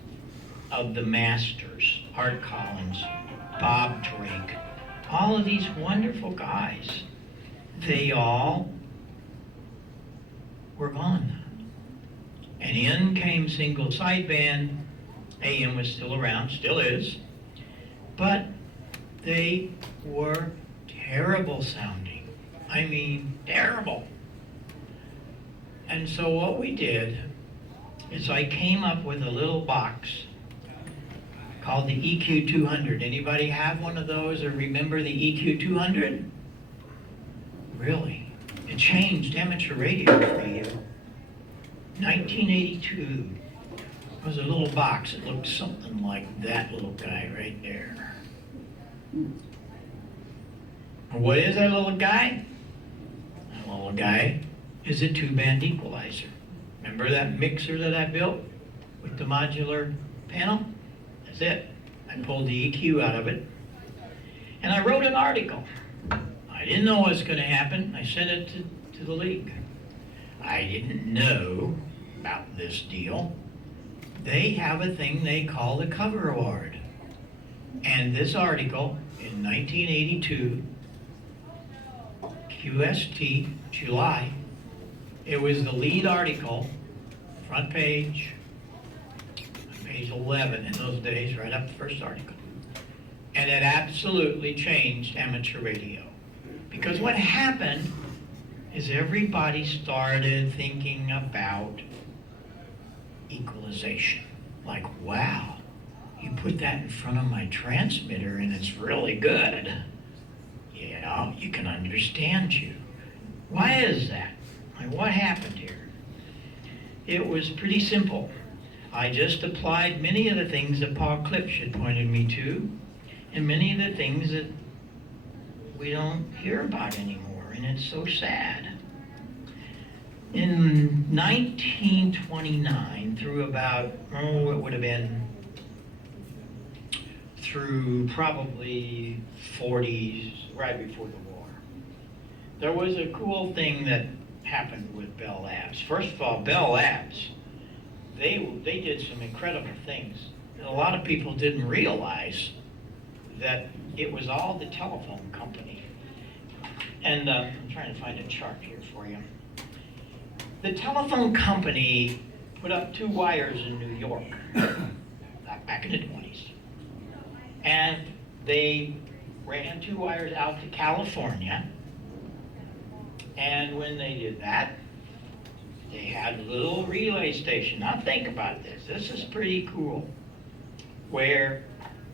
of the masters, Art Collins, Bob Drake, all of these wonderful guys they all were gone. And in came single sideband. AM was still around, still is, but they were terrible sounding. I mean, terrible. And so what we did is I came up with a little box called the EQ200. Anybody have one of those or remember the EQ200? Really? It changed amateur radio for you. 1982. It was a little box. It looked something like that little guy right there. What is that little guy? That little guy is a 2-band equalizer. Remember that mixer that I built with the modular panel? That's it. I pulled the EQ out of it. And I wrote an article. I didn't know what was going to happen. I sent it to the league. I didn't know about this deal. They have a thing they call the cover award. And this article in 1982, QST, July, it was the lead article, front page, on page 11 in those days, right up the first article. And it absolutely changed amateur radio. Because what happened is everybody started thinking about equalization. Like, wow, you put that in front of my transmitter and it's really good. You know, you can understand you. Why is that? Like, what happened here? It was pretty simple. I just applied many of the things that Paul Klipsch had pointed me to, and many of the things that we don't hear about anymore, and it's so sad. In 1929, through about, it would have been through probably 40s, right before the war, there was a cool thing that happened with Bell Labs. First of all, Bell Labs, they did some incredible things. And a lot of people didn't realize that it was all the telephone company. And I'm trying to find a chart here for you. The telephone company put up 2 wires in New York back in the 20s. And they ran 2 wires out to California. And when they did that, they had a little relay station. Now think about this. This is pretty cool. Where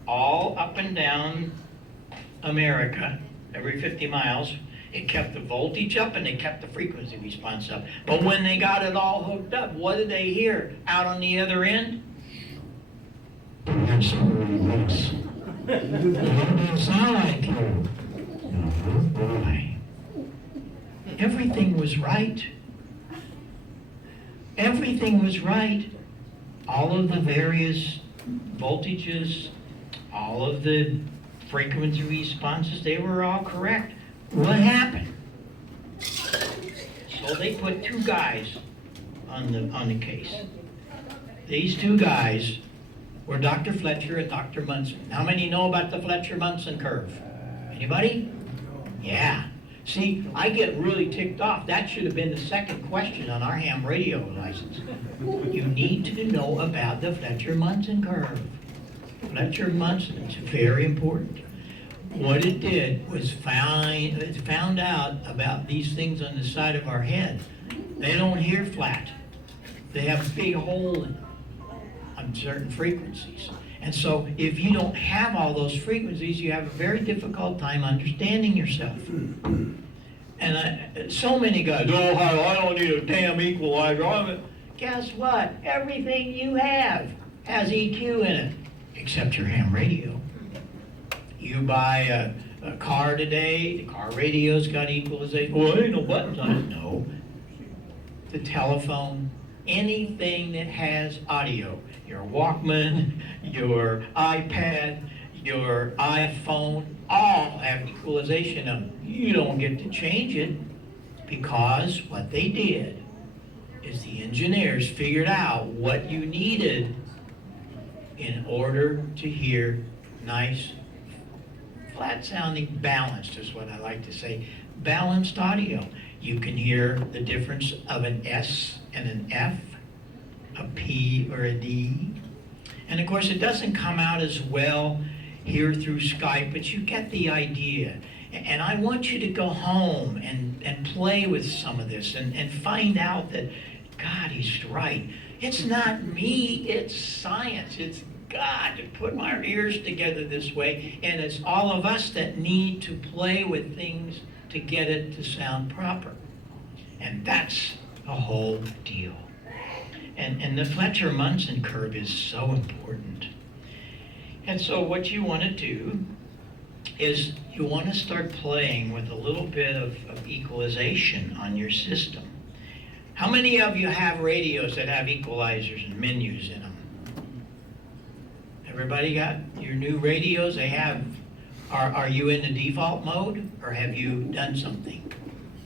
all up and down America, every 50 miles, it kept the voltage up and it kept the frequency response up. But when they got it all hooked up, what did they hear out on the other end? That's it doesn't sound like you. Why? Everything was right. Everything was right. All of the various voltages, all of the frequency responses, they were all correct. What happened? So they put 2 guys on the case. These 2 guys were Dr. Fletcher and Dr. Munson. How many know about the Fletcher-Munson curve? Anybody? Yeah. See, I get really ticked off. That should have been the second question on our ham radio license. You need to know about the Fletcher-Munson curve. Fletcher-Munson is very important. What it did was it found out about these things on the side of our head. They don't hear flat. They have a big hole on certain frequencies. And so if you don't have all those frequencies, you have a very difficult time understanding yourself. And so many guys, oh, I don't need a damn equalizer. Guess what? Everything you have has EQ in it, except your ham radio. You buy a car today, the car radio's got equalization. Well, there ain't no buttons on it. No. The telephone, anything that has audio, your Walkman, your iPad, your iPhone, all have equalization of them. You don't get to change it because what they did is the engineers figured out what you needed in order to hear nice, flat sounding, balanced is what I like to say. balanced audio. You can hear the difference of an S and an F, a P or a D. And of course, it doesn't come out as well here through Skype, but you get the idea. And I want you to go home and play with some of this and find out that, God, he's right. It's not me, it's science. It's God to put our ears together this way. And it's all of us that need to play with things to get it to sound proper. And that's a whole deal. And the Fletcher-Munson curve is so important. And so what you want to do is you want to start playing with a little bit of equalization on your system. How many of you have radios that have equalizers and menus in them? Everybody got your new radios? They have. Are you in the default mode, or have you done something?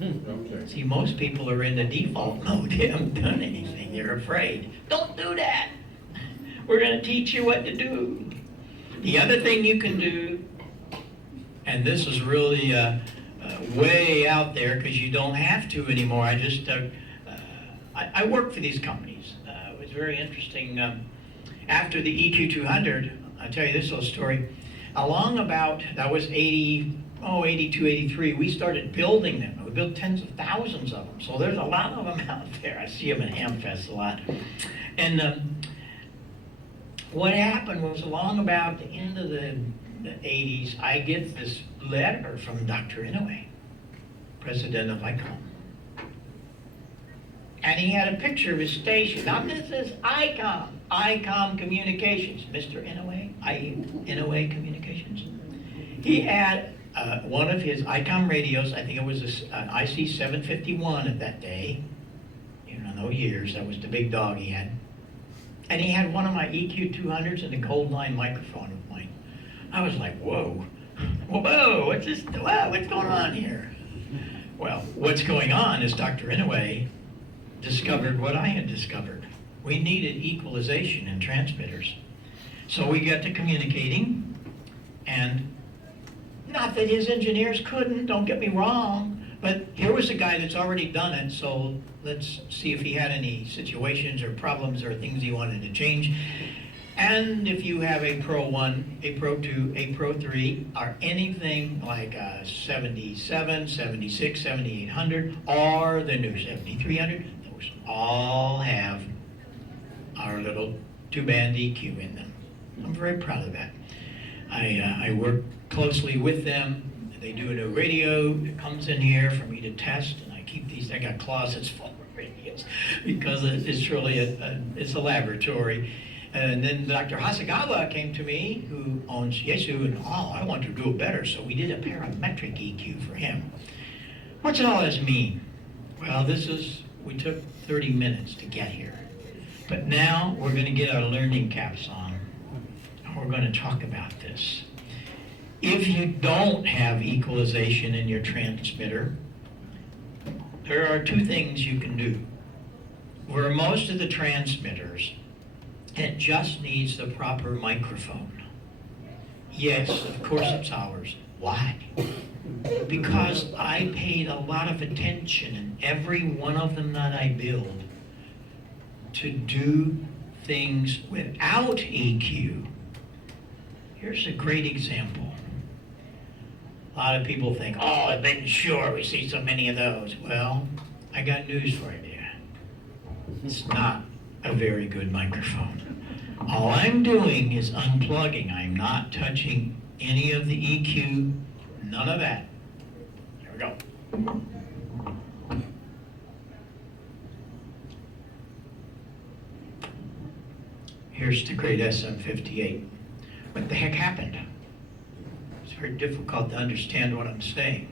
Okay. See, most people are in the default mode. They haven't done anything. They're afraid. Don't do that. We're going to teach you what to do. The other thing you can do, and this is really way out there because you don't have to anymore. I work for these companies. It was very interesting. After the EQ200, I'll tell you this little story. Along about, that was 82, 83, we started building them. We built tens of thousands of them. So there's a lot of them out there. I see them in Hamfest a lot. And what happened was along about the end of the 80s, I get this letter from Dr. Inouye, president of ICOM. And he had a picture of his station. Now this is ICOM Communications. Mr. Inouye, Inouye Communications. He had one of his ICOM radios, I think it was an IC 751 at that day. You know, those years, that was the big dog he had. And he had one of my EQ200s and a Gold Line microphone of mine. I was like, whoa, what's this, what's going on here? Well, what's going on is Dr. Inouye discovered what I had discovered. We needed equalization in transmitters. So we got to communicating, and not that his engineers couldn't, don't get me wrong, but here was a guy that's already done it, so let's see if he had any situations or problems or things he wanted to change. And if you have a Pro 1, a Pro 2, a Pro 3, or anything like a 77, 76, 7800, or the new 7300, those all have our little 2-band EQ in them. I'm very proud of that. I work closely with them. They do a new radio that comes in here for me to test, and I keep these. I got closets full of radios because it's really it's a laboratory. And then Dr. Hasegawa came to me, who owns Yaesu, and I want to do it better, so we did a parametric EQ for him. What's all this mean? Well, we took 30 minutes to get here. But now we're going to get our learning caps on, and we're going to talk about this. If you don't have equalization in your transmitter, there are two things you can do. Where most of the transmitters, it just needs the proper microphone. Yes, of course it's ours. Why? Because I paid a lot of attention in every one of them that I build to do things without EQ. Here's a great example. A lot of people think, oh, I've been sure we see so many of those. Well, I got news for you. It's not a very good microphone. All I'm doing is unplugging. I'm not touching any of the EQ, none of that. Here we go. Here's the great SM58. What the heck happened? It's very difficult to understand what I'm saying.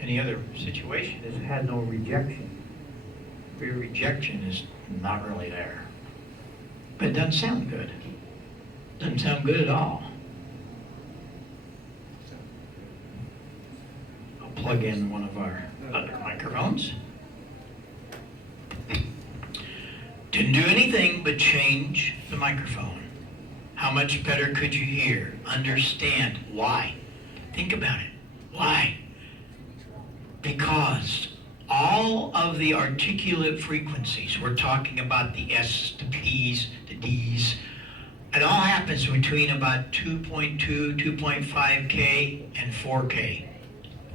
Any other situation is it had no rejection. Your rejection is not really there. But it doesn't sound good. Doesn't sound good at all. I'll plug in one of our other microphones. Didn't do anything but change the microphone. How much better could you hear? Understand why? Think about it. Why? because all of the articulate frequencies, we're talking about the S, the P's, the D's, it all happens between about 2.2, 2.5K, and 4K.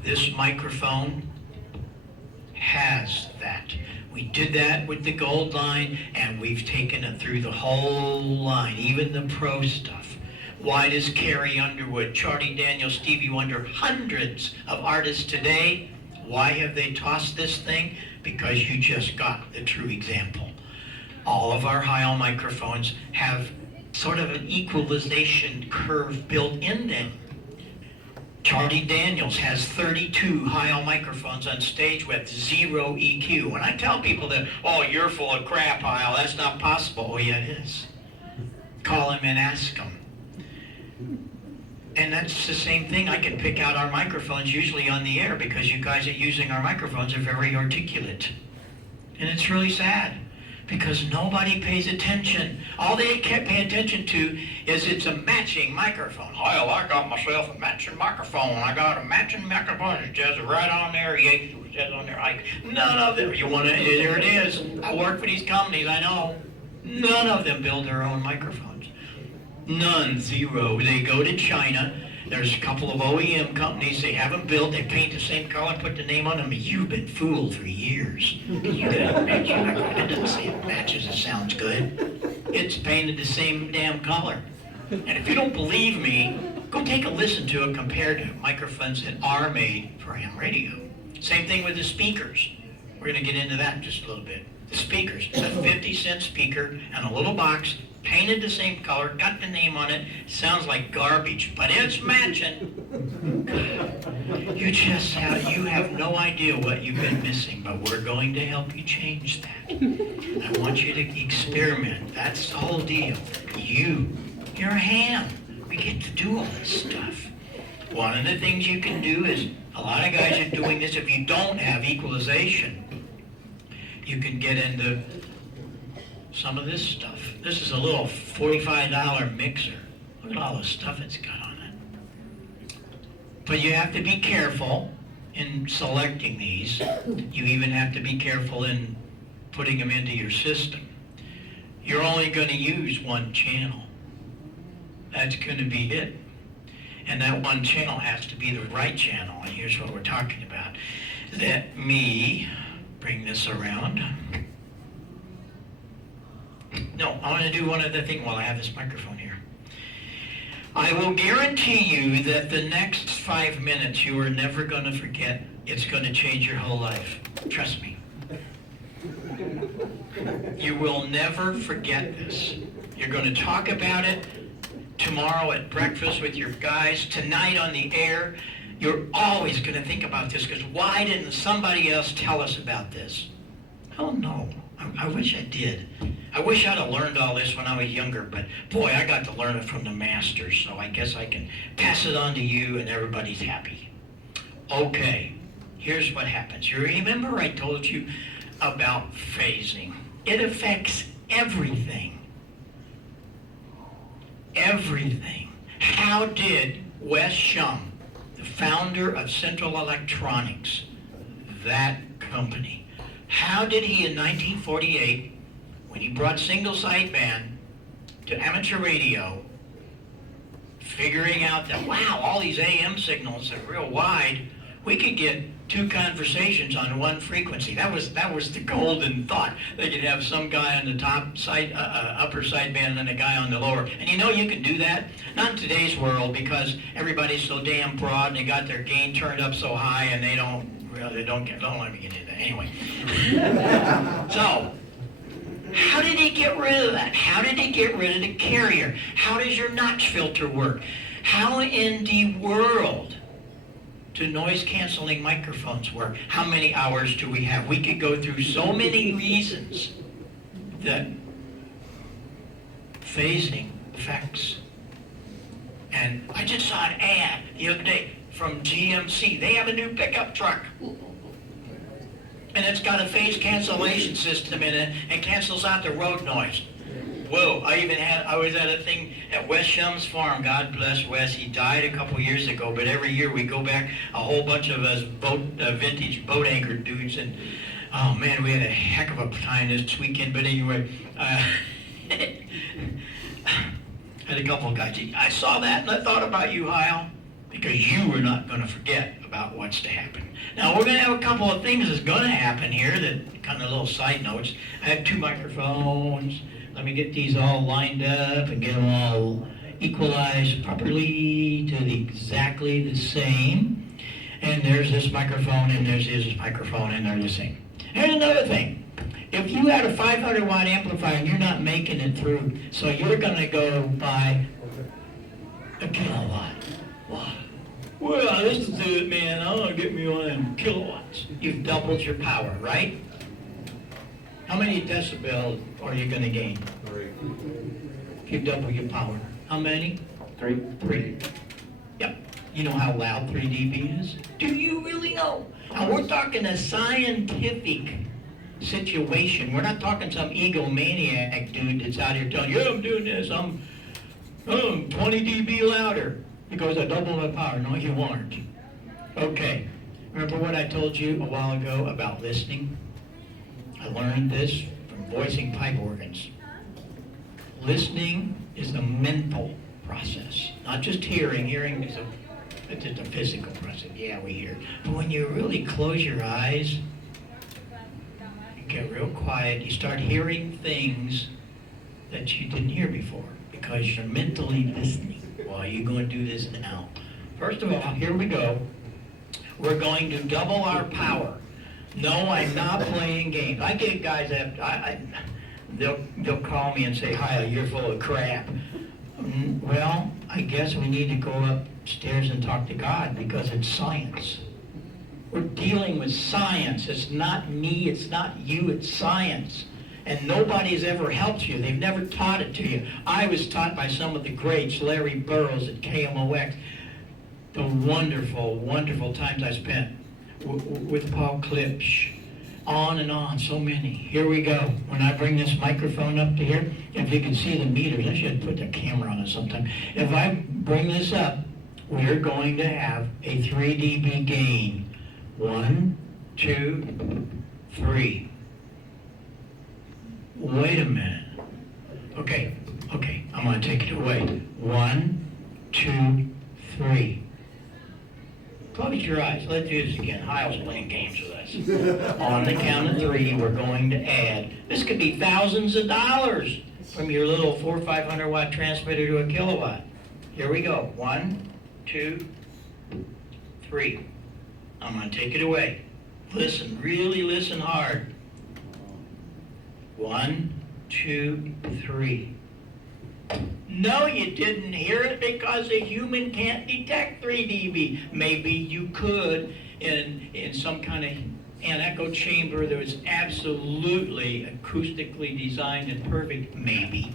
This microphone has that. We did that with the gold line, and we've taken it through the whole line, even the pro stuff. Why does Carrie Underwood, Charlie Daniels, Stevie Wonder, hundreds of artists today, why have they tossed this thing? Because you just got the true example. All of our high-all microphones have sort of an equalization curve built in them. Charlie Daniels has 32 high-all microphones on stage with 0 EQ. When I tell people that, oh, you're full of crap, Hyle, that's not possible. Oh, yeah, it is. Call him and ask him. And that's the same thing. I can pick out our microphones usually on the air because you guys are using our microphones are very articulate. And it's really sad because nobody pays attention. All they pay attention to is it's a matching microphone. Hyle, I got myself a matching microphone. I got a matching microphone. It says right on there. Yates, it says on there. None of them. You want to? There it is. I work for these companies. I know. None of them build their own microphones. None, 0. They go to China. There's a couple of OEM companies they haven't built. They paint the same color, put the name on them. You've been fooled for years. You couldn't match your microphone. It doesn't say it matches. It sounds good. It's painted the same damn color. And if you don't believe me, go take a listen to it compared to microphones that are made for ham radio. Same thing with the speakers. We're going to get into that in just a little bit. The speakers. It's a 50-cent speaker and a little box, painted the same color, got the name on it. Sounds like garbage, but it's matching. You have no idea what you've been missing, but we're going to help you change that. I want you to experiment. That's the whole deal. You're a ham. We get to do all this stuff. One of the things you can do is, a lot of guys are doing this, if you don't have equalization, you can get into some of this stuff. This is a little $45 mixer. Look at all the stuff it's got on it. But you have to be careful in selecting these. You even have to be careful in putting them into your system. You're only going to use one channel. That's going to be it. And that one channel has to be the right channel. And here's what we're talking about. Let me bring this around. No, I want to do one other thing while I have this microphone here. I will guarantee you that the next 5 minutes you are never going to forget. It's going to change your whole life. Trust me. You will never forget this. You're going to talk about it tomorrow at breakfast with your guys, tonight on the air. You're always going to think about this because why didn't somebody else tell us about this? Oh no, I wish I did. I wish I'd have learned all this when I was younger, but boy, I got to learn it from the masters, so I guess I can pass it on to you and everybody's happy. Okay, here's what happens. You remember I told you about phasing. It affects everything. Everything. How did Wes Shum, the founder of Central Electronics, that company, how did he in 1948, when he brought single sideband to amateur radio, figuring out that, wow, all these AM signals are real wide, we could get 2 conversations on one frequency. That was the golden thought. They could have some guy on the top side, upper sideband, and a guy on the lower. And you know you can do that? Not in today's world because everybody's so damn broad and they got their gain turned up so high and don't let me get into that. Anyway. So, how did he get rid of that? How did he get rid of the carrier? How does your notch filter work? How in the world do noise canceling microphones work? How many hours do we have? We could go through so many reasons that phasing affects. And I just saw an ad the other day from GMC. They have a new pickup truck. And it's got a phase cancellation system in it and cancels out the road noise. whoa. I was at a thing at Wes Shum's farm. God bless Wes. He died a couple years ago, but every year we go back, a whole bunch of us vintage boat anchor dudes, and oh man, we had a heck of a time this weekend. But anyway, had a couple of guys. I saw that and I thought about you, Heil, because you were not going to forget about what's to happen. Now, we're going to have a couple of things that's going to happen here that kind of little side notes. I have 2 microphones. Let me get these all lined up and get them all equalized properly to exactly the same. And there's this microphone and there's this microphone and they're the same. And another thing. If you had a 500 watt amplifier and you're not making it through, so you're going to go buy a kilowatt. Wow. Well, this is it, man. I want to get me one of them kilowatts. You've doubled your power, right? How many decibels are you going to gain? 3. If you double your power. How many? 3. 3. Yep. You know how loud 3 dB is? Do you really know? Now, we're talking a scientific situation. We're not talking some egomaniac dude that's out here telling you, I'm doing this, I'm 20 dB louder because I doubled my power. No, you aren't. Okay. Remember what I told you a while ago about listening? I learned this from voicing pipe organs. Listening is a mental process, not just hearing. Hearing is it's a physical process. Yeah, we hear. But when you really close your eyes, get real quiet, you start hearing things that you didn't hear before because you're mentally listening. Well, you're going to do this now. First of all, here we go. We're going to double our power. No, I'm not playing games. I get guys that they'll call me and say, "Hi, you're full of crap." Well, I guess we need to go upstairs and talk to God because it's science. We're dealing with science. It's not me, it's not you, it's science. And nobody's ever helped you. They've never taught it to you. I was taught by some of the greats, Larry Burroughs at KMOX, the wonderful, wonderful times I spent with Paul Klipsch. On and on, so many. Here we go. When I bring this microphone up to here, if you can see the meters, I should put the camera on it sometime. If I bring this up, we're going to have a 3 dB gain. 1, 2, 3. Wait a minute. Okay, I'm going to take it away. 1, 2, 3. Close your eyes. Let's do this again. Heil's playing games with us. On the count of 3, we're going to add. This could be thousands of dollars from your little 400 or 500 watt transmitter to a kilowatt. Here we go. 1, 2, 3. I'm going to take it away. Listen, really listen hard. 1, 2, 3. No, you didn't hear it because a human can't detect 3 dB. Maybe you could in some kind of an echo chamber that was absolutely acoustically designed and perfect. Maybe.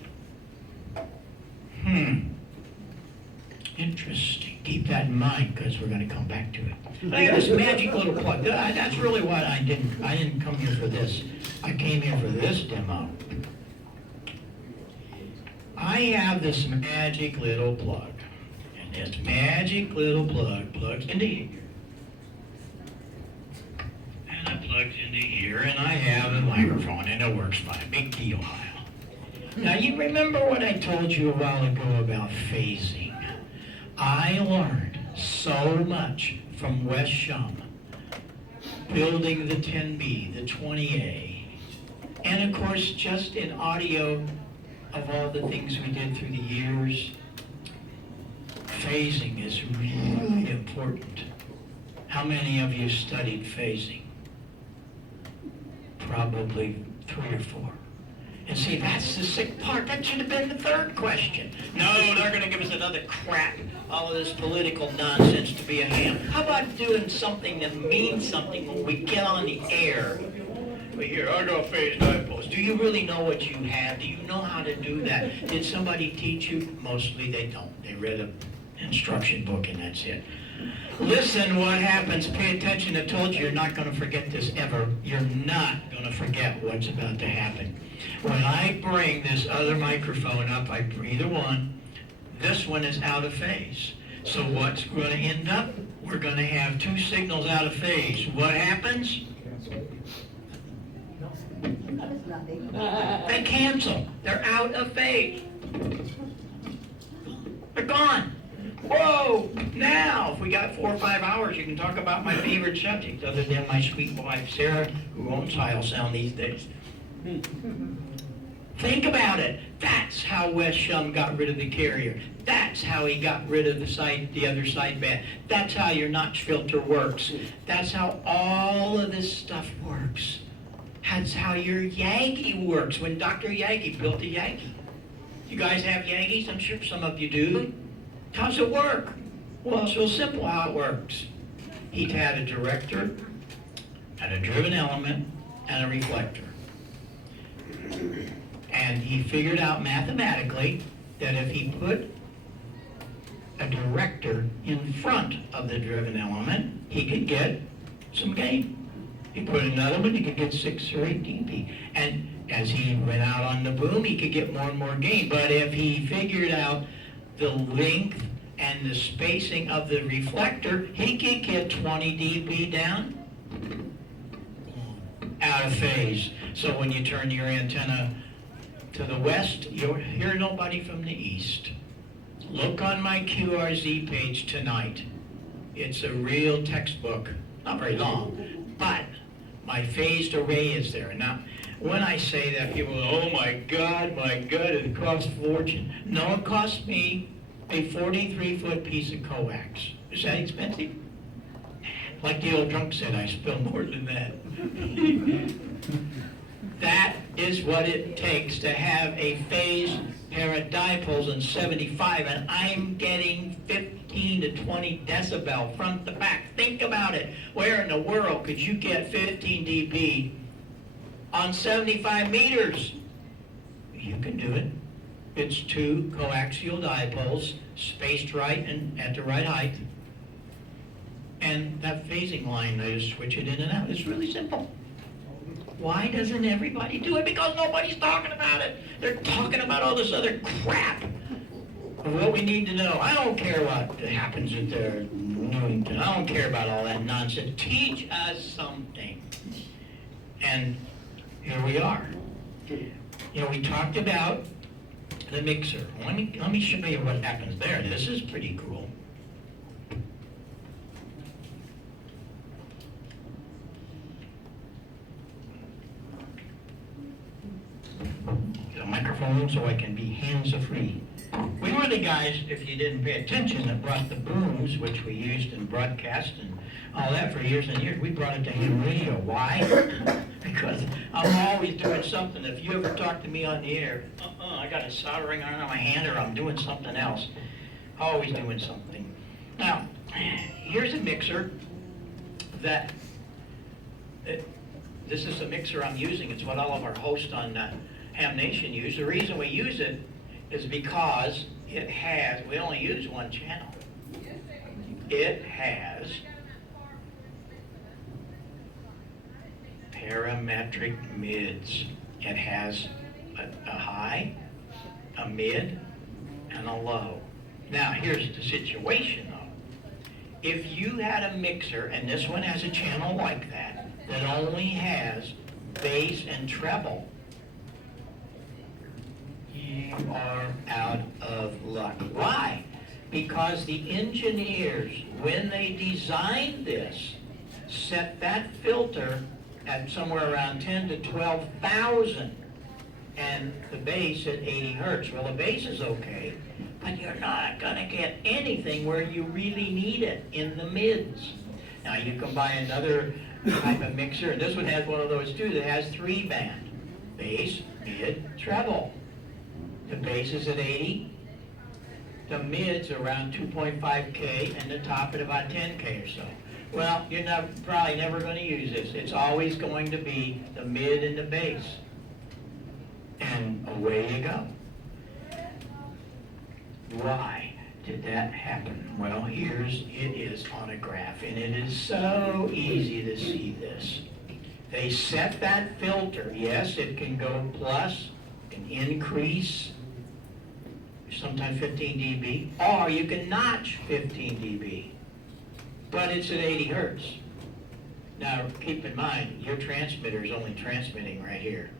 Interesting. Keep that in mind because we're going to come back to it. I have this magic little plug. That's really what I didn't come here for this. I came here for this demo. I have this magic little plug. And this magic little plug plugs into here. And it plugs into here, and I have a microphone, and it works fine. Big deal, Heil. Now, you remember what I told you a while ago about phasing? I learned so much from Wes Shum, building the 10B, the 20A, and of course just in audio of all the things we did through the years. Phasing is really important. How many of you studied phasing? Probably 3 or 4. And see, that's the sick part. That should have been the third question. No, they're going to give us another crap. All of this political nonsense to be a ham. How about doing something that means something when we get on the air? We hear, I got phase dipoles. Do you really know what you have? Do you know how to do that? Did somebody teach you? Mostly they don't. They read an instruction book and that's it. Listen what happens. Pay attention. I told you you're not going to forget this ever. You're not going to forget what's about to happen. When I bring this other microphone up, either one, this one is out of phase. So what's going to end up? We're going to have two signals out of phase. What happens? They cancel. They're out of phase. They're gone. Whoa! Now, if we got 4 or 5 hours, you can talk about my favorite subject, other than my sweet wife, Sarah, who owns Heil Sound these days. Think about it. That's how Wes Shum got rid of the carrier. That's how he got rid of the other sideband. That's how your notch filter works. That's how all of this stuff works. That's how your Yagi works. When Dr. Yagi built a Yagi. You guys have Yagis? I'm sure some of you do. How's it work? Well, it's real simple how it works. He had a director, and a driven element, and a reflector. And he figured out mathematically that if he put a director in front of the driven element, he could get some gain. He put another one, he could get 6 or 8 dB. And as he went out on the boom, he could get more and more gain. But if he figured out the length and the spacing of the reflector, he could get 20 dB down, out of phase. So when you turn your antenna to the west, you'll hear nobody from the east. Look on my QRZ page tonight. It's a real textbook, not very long, but my phased array is there. Now, when I say that, people go, oh my God, it costs a fortune. No, it cost me a 43-foot piece of coax. Is that expensive? Like the old drunk said, I spill more than that. That is what it takes to have a phased pair of dipoles in 75, and I'm getting 15 to 20 decibel front to back. Think about it. Where in the world could you get 15 dB on 75 meters? You can do it. It's 2 coaxial dipoles, spaced right and at the right height. And that phasing line, I just switch it in and out. It's really simple. Why doesn't everybody do it? Because nobody's talking about it. They're talking about all this other crap of what we need to know. I don't care what happens at their Newington. I don't care about all that nonsense. Teach us something. And here we are. You know, we talked about the mixer. Let me show you what happens there. This is pretty cool. Get a microphone so I can be hands-free. We were the guys, if you didn't pay attention, that brought the booms, which we used in broadcast and all that for years and years. We brought it to ham radio. Why? Because I'm always doing something. If you ever talk to me on the air, I got a soldering iron on my hand or I'm doing something else. Always doing something. Now, here's a mixer that, this is the mixer I'm using. It's what all of our hosts on Ham Nation use. The reason we use it is because it has, we only use one channel. It has parametric mids. It has a high, a mid, and a low. Now, here's the situation though. If you had a mixer, and this one has a channel like that only has bass and treble, you are out of luck. Why? Because the engineers, when they designed this, set that filter at somewhere around 10 to 12,000 and the bass at 80 hertz. Well, the bass is okay, but you're not going to get anything where you really need it in the mids. Now, you can buy another type of mixer. This one has one of those too that has 3-band. Bass, mid, treble. The bass is at 80. The mid's around 2.5K and the top at about 10K or so. Well, you're probably never going to use this. It's always going to be the mid and the bass. And away you go. Why did that happen? Well, it is on a graph, and it is so easy to see this. They set that filter, yes, it can go plus, can increase, sometimes 15 dB, or you can notch 15 dB, but it's at 80 hertz. Now, keep in mind, your transmitter is only transmitting right here.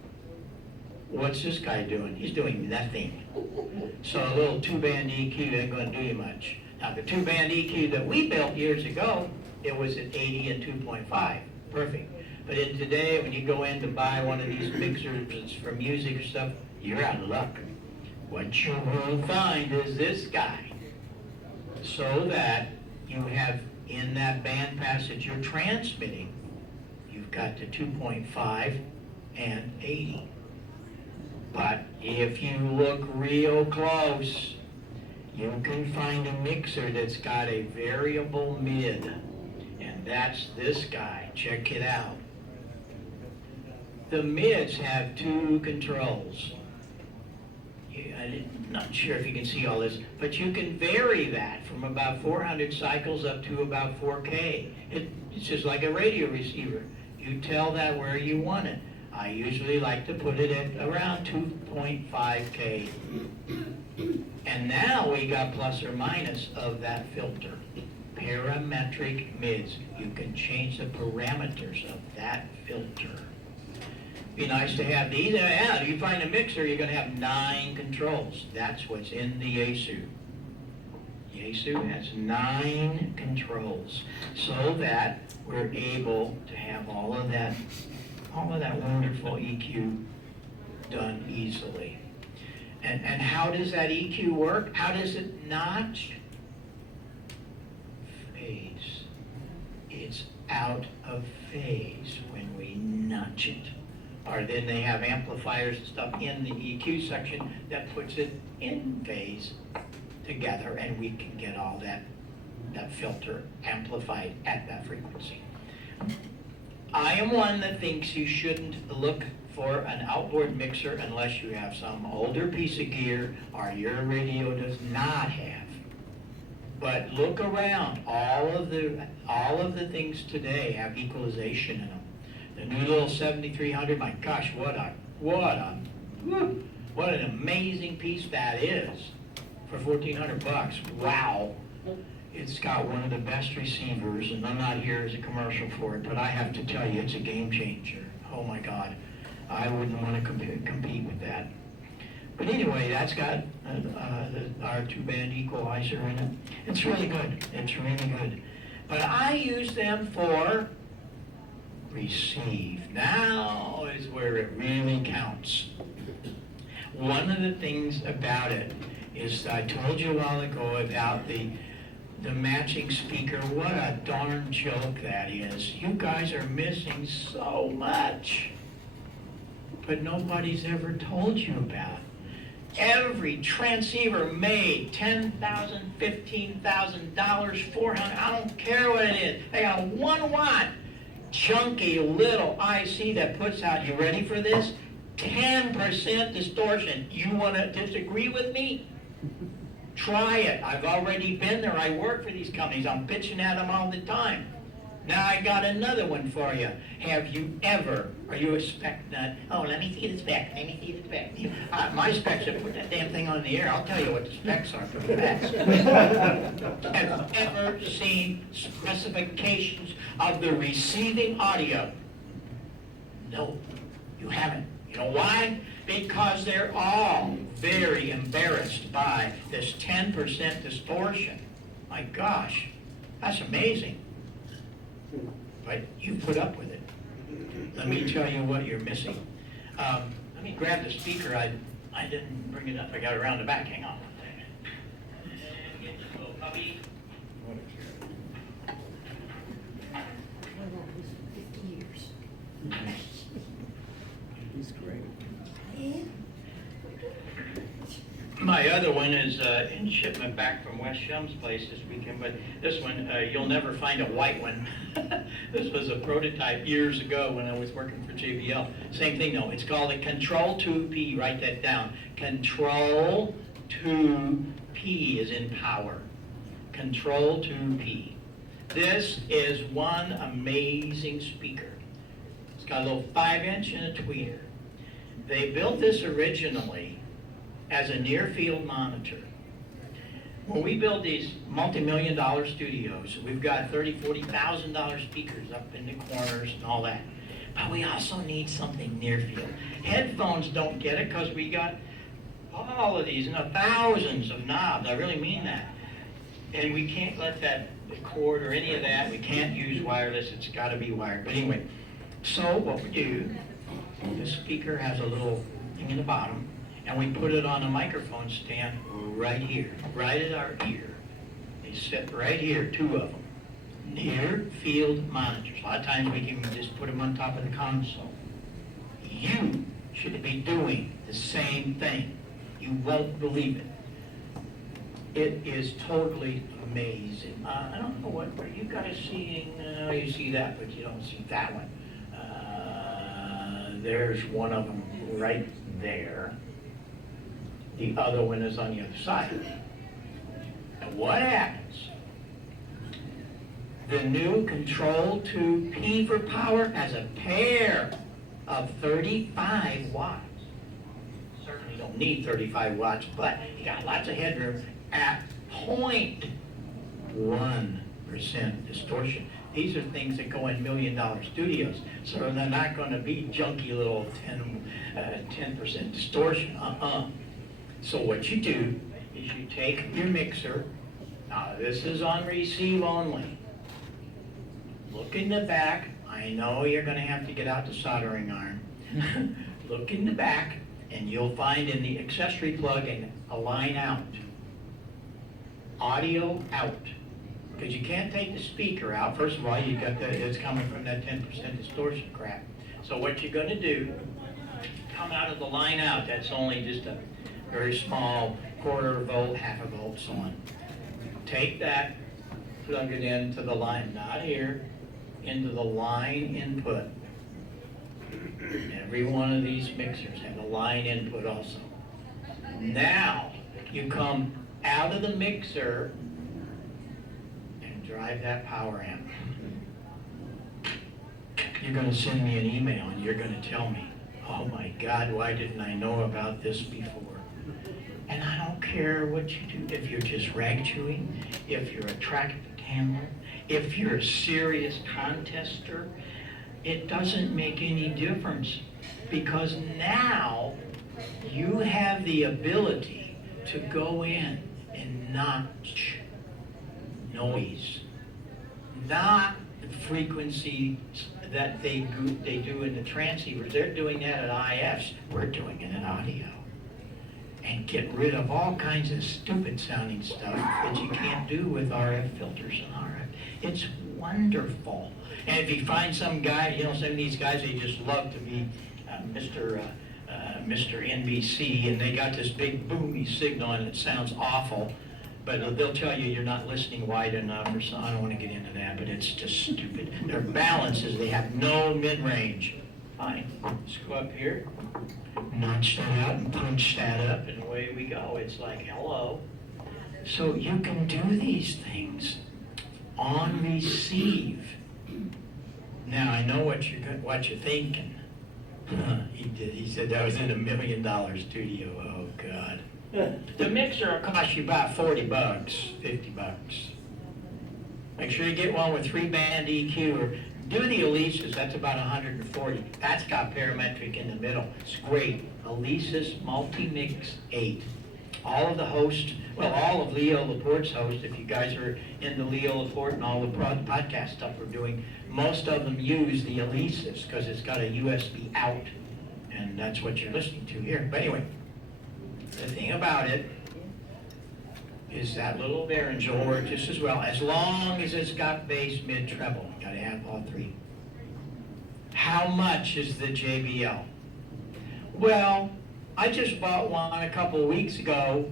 What's this guy doing? He's doing nothing. So a little 2-band EQ ain't gonna do you much. Now, the 2-band EQ that we built years ago, it was at 80 and 2.5, perfect. But in today, when you go in to buy one of these mixers for music or stuff, you're out of luck. What you will find is this guy, so that you have in that band passage you're transmitting, you've got the 2.5 and 80. But if you look real close, you can find a mixer that's got a variable mid, and that's this guy. Check it out. The mids have 2 controls. I'm not sure if you can see all this, but you can vary that from about 400 cycles up to about 4K. It's just like a radio receiver. You tell that where you want it. I usually like to put it at around 2.5K. And now we got plus or minus of that filter. Parametric mids. You can change the parameters of that filter. Be nice to have these. Yeah, you find a mixer, you're going to have 9 controls. That's what's in the Yaesu. Yaesu has 9 controls, so that we're able to have all of that wonderful EQ done easily. And how does that EQ work? How does it notch? Phase. It's out of phase when we notch it. Or then they have amplifiers and stuff in the EQ section that puts it in phase together, and we can get all that filter amplified at that frequency. I am one that thinks you shouldn't look for an outboard mixer unless you have some older piece of gear or your radio does not have. But look around. All of the things today have equalization in them. The new little 7300, my gosh, what an amazing piece that is for $1,400. Wow. It's got one of the best receivers, and I'm not here as a commercial for it, but I have to tell you, it's a game changer. Oh my God. I wouldn't want to compete with that. But anyway, that's got our 2-band equalizer in it. It's really good. It's really good. But I use them for receive. Now is where it really counts. One of the things about it is, I told you a while ago about the matching speaker. What a darn joke that is. You guys are missing so much, but nobody's ever told you about. Every transceiver made $10,000, $15,000, $400, I don't care what it is. They got a 1 watt chunky little IC that puts out, you ready for this? 10% distortion. You want to disagree with me? Try it. I've already been there. I work for these companies. I'm pitching at them all the time. Now I got another one for you. Have you ever, are you a spec nut? Oh, let me see the spec. Let me see the spec. My specs are put that damn thing on the air. I'll tell you what the specs are pretty fast. Have you ever seen specifications of the receiving audio? No, you haven't. You know why? Because they're all very embarrassed by this 10% distortion. My gosh, that's amazing. But you put up with it. Let me tell you what you're missing. Let me grab the speaker. I didn't bring it up. I got it around the back. Hang on. Get this little puppy. He's great. My other one is in shipment back from West Shum's place this weekend, but this one, you'll never find a white one. This was a prototype years ago when I was working for JBL. Same thing though, it's called a Control 2P, write that down. Control 2P is in power. Control 2P. This is one amazing speaker. It's got a little 5-inch and a tweeter. They built this originally as a near-field monitor. When we build these multi-million-dollar studios, we've got $30,000-$40,000 speakers up in the corners and all that. But we also need something near-field. Headphones don't get it because we got all of these, thousands of knobs. I really mean that. And we can't let that cord or any of that, we can't use wireless, it's got to be wired. But anyway, so what we do, the speaker has a little thing in the bottom, and we put it on a microphone stand right here, right at our ear. They sit right here, 2 of them. Near field monitors. A lot of times we can just put them on top of the console. You should be doing the same thing. You won't believe it. It is totally amazing. I don't know what you guys seeing. You see that, but you don't see that one. There's one of them right there. The other one is on the other side. And what happens? The new Control 2P for power has a pair of 35 watts. Certainly don't need 35 watts, but you got lots of headroom at 0.1% distortion. These are things that go in $1 million studios, so they're not going to be junky little 10% distortion. So what you do is you take your mixer. Now this is on receive only. Look in the back. I know you're going to have to get out the soldering iron. Look in the back, and you'll find in the accessory plug a line out. Audio out. Because you can't take the speaker out. First of all, you got it's coming from that 10% distortion crap. So what you're going to do, come out of the line out. That's only just a very small 1/4 volt, 1/2 volt, so on. Take that, plug it into the line, not here, into the line input. Every one of these mixers have a line input also. Now, you come out of the mixer and drive that power amp. You're going to send me an email and you're going to tell me, oh my God, why didn't I know about this before? And I don't care what you do, if you're just rag chewing, if you're a traffic handler, if you're a serious contester, it doesn't make any difference, because now you have the ability to go in and notch noise, not the frequency that they do in the transceivers. They're doing that at IFs. We're doing it at audio. And get rid of all kinds of stupid sounding stuff that you can't do with RF filters and RF. It's wonderful. And if you find some guy, some of these guys, they just love to be Mr. NBC, and they got this big boomy signal and it sounds awful, but they'll tell you you're not listening wide enough or so. I don't want to get into that, but it's just stupid. Their balance is they have no mid-range. Fine, let's go up here, notch that out and punch that up, and away we go. It's like, hello. So you can do these things on receive. Now I know what you're thinking. He said that was in $1 million studio. Oh God. The mixer will cost you about $40, $50. Make sure you get one with 3-band EQ, or do the Alesis. That's about $140. That's got parametric in the middle. It's great. Alesis Multi-Mix 8. All of the hosts, well, all of Leo Laporte's hosts, if you guys are into Leo Laporte and all the podcast stuff we're doing, most of them use the Alesis because it's got a USB out, and that's what you're listening to here. But anyway, the thing about it is that little bearing will work just as well, as long as it's got bass, mid, treble. You gotta have all 3. How much is the JBL? Well, I just bought one a couple of weeks ago.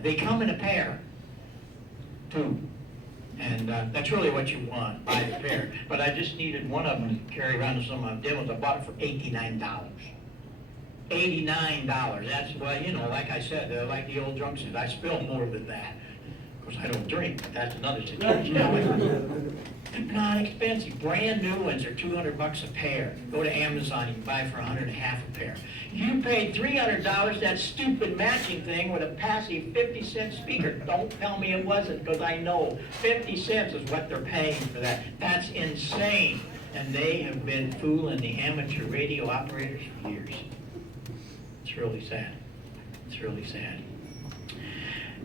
They come in a pair, 2. And that's really what you want, buy the pair. But I just needed one of them to carry around to some of my demos. I bought it for $89. $89. That's, well, like I said, like the old drunk said, I spill more than that. Of course, I don't drink, but that's another situation. Not expensive. Brand new ones are $200 a pair. Go to Amazon, you can buy for $150 a pair. You paid $300, that stupid matching thing with a passive 50-cent speaker. Don't tell me it wasn't, because I know 50 cents is what they're paying for that. That's insane. And they have been fooling the amateur radio operators for years. It's really sad. It's really sad.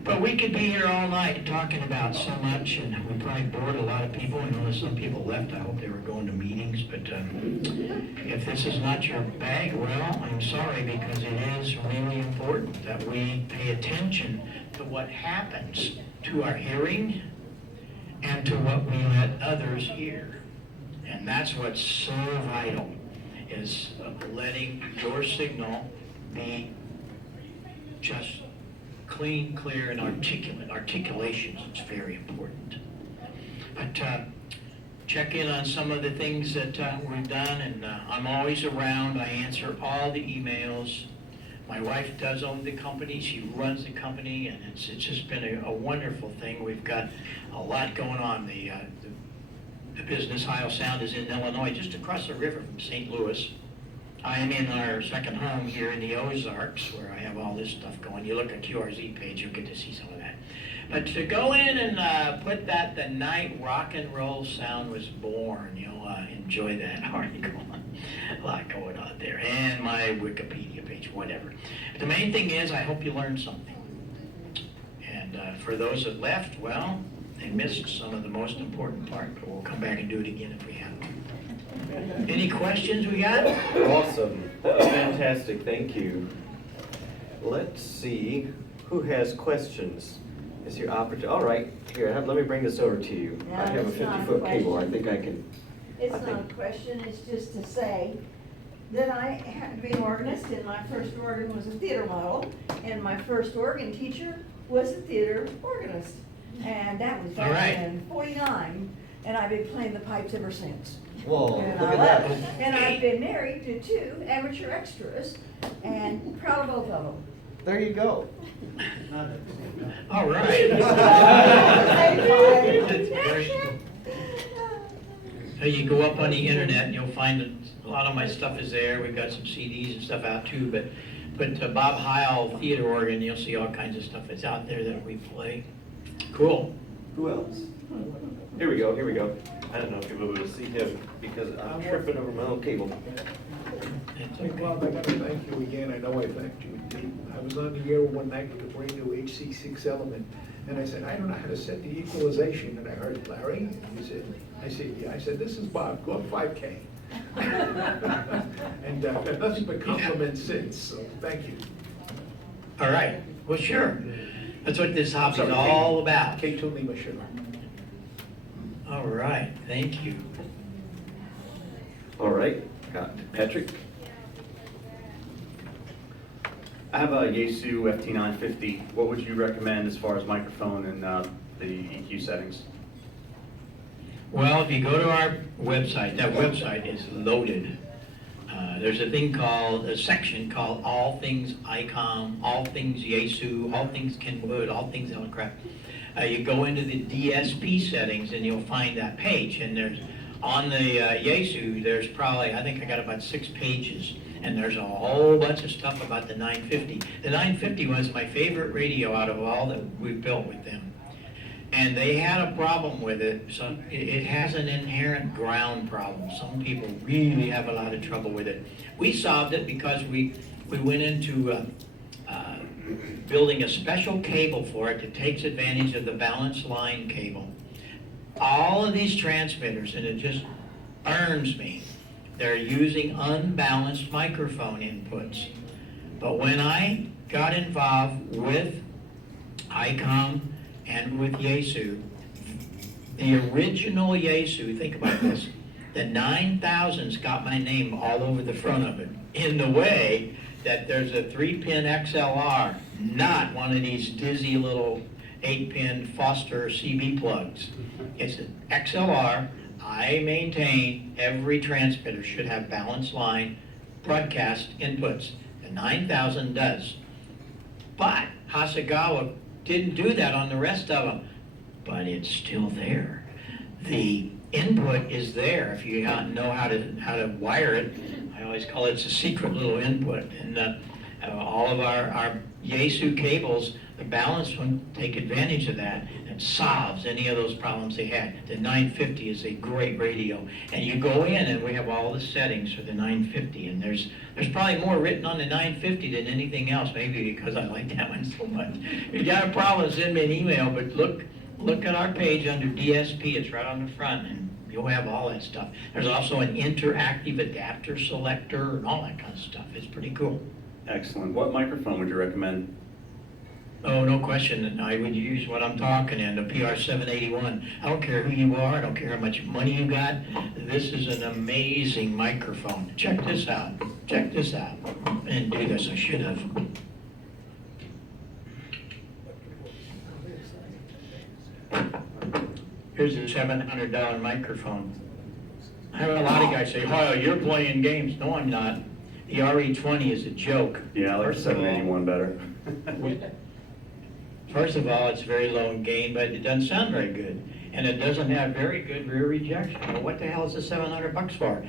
But we could be here all night talking about so much, and we probably bored a lot of people. I know some people left. I hope they were going to meetings. But if this is not your bag, well, I'm sorry, because it is really important that we pay attention to what happens to our hearing and to what we let others hear. And that's what's so vital, is letting your signal be just clean, clear, and articulate. Articulations is very important. But check in on some of the things that we've done, and I'm always around. I answer all the emails. My wife does own the company. She runs the company, and it's just been a wonderful thing. We've got a lot going on. The business Isle Sound is in Illinois, just across the river from St. Louis. I am in our second home here in the Ozarks, where I have all this stuff going. You look at QRZ page, you'll get to see some of that. But to go in and put that the night rock and roll sound was born, you'll enjoy that article. A lot going on there. And my Wikipedia page, whatever. But the main thing is, I hope you learned something. And for those that left, well, they missed some of the most important part, but we'll come back and do it again if we have to. Any questions we got? Awesome. That was fantastic. Thank you. Let's see who has questions. Is your opportunity? All right. Here, let me bring this over to you. No, I have a it's not a 50-foot cable. I question. think I can. It's not a question, it's just to say that I had been an organist, and my first organ was a theater model, and my first organ teacher was a theater organist. And that was All right. back in '49, and I've been playing the pipes ever since. Whoa, And look I at love that. it. And I've been married to 2 amateur extras, and proud of both of them. There you go. All right. That's great. So you go up on the internet and you'll find that a lot of my stuff is there. We've got some CDs and stuff out too, but Bob Heil Theater Organ, you'll see all kinds of stuff that's out there that we play. Cool. Who else? Here we go. Here we go. I don't know if you'll be able to see him because I'm tripping over my own cable. It's Hey, okay. Bob, I gotta thank you again. I know I thanked you. I was on the air one night with a brand new HC6 Element, and I said, I don't know how to set the equalization, and I heard Larry, and he said, I said, yeah. I said, this is Bob, go up 5K. And I've got nothing but compliments since, so thank you. All right. Well, sure. That's what this hobby's Sorry, all about. Kate told me my sugar. All right. Thank you. All right, got Patrick. I have a Yaesu FT950. What would you recommend as far as microphone and the EQ settings? Well, if you go to our website, that website is loaded. There's a section called All Things ICOM, All Things Yaesu, All Things Kenwood, All Things Elecraft. You go into the DSP settings and you'll find that page. And there's on the Yaesu, there's probably, I think I got about 6 pages. And there's a whole bunch of stuff about the 950. The 950 was my favorite radio out of all that we've built with them. And they had a problem with it. So it has an inherent ground problem. Some people really have a lot of trouble with it. We solved it because we went into building a special cable for it that takes advantage of the balance line cable. All of these transmitters, and it just burns me, they're using unbalanced microphone inputs. But when I got involved with ICOM and with Yaesu, the original Yaesu, think about this, the 9000's got my name all over the front of it, in the way that there's a 3-pin XLR, not one of these dizzy little 8-pin Foster CB plugs. It's an XLR. I maintain every transmitter should have balanced line broadcast inputs. The 9000 does. But Hasegawa didn't do that on the rest of them. But it's still there. The input is there if you know how to wire it. I always call it a secret little input. And all of our Yaesu cables, the balanced one, take advantage of that and solves any of those problems they had. The 950 is a great radio. And you go in and we have all the settings for the 950, and there's probably more written on the 950 than anything else, maybe because I like that one so much. If you got a problem, send me an email, but look at our page under DSP, it's right on the front, and you'll have all that stuff. There's also an interactive adapter selector and all that kind of stuff. It's pretty cool. Excellent. What microphone would you recommend? Oh, no question, I would use what I'm talking in, the PR781. I don't care who you are, I don't care how much money you got, this is an amazing microphone. Check this out, check this out. I didn't do this, I should have. Here's a $700 microphone. I have a lot of guys say, oh, you're playing games. No, I'm not. The RE20 is a joke. Yeah, I like 781 better. First of all, it's very low in gain, but it doesn't sound very good. And it doesn't have very good rear rejection. Well, what the hell is the $700 for?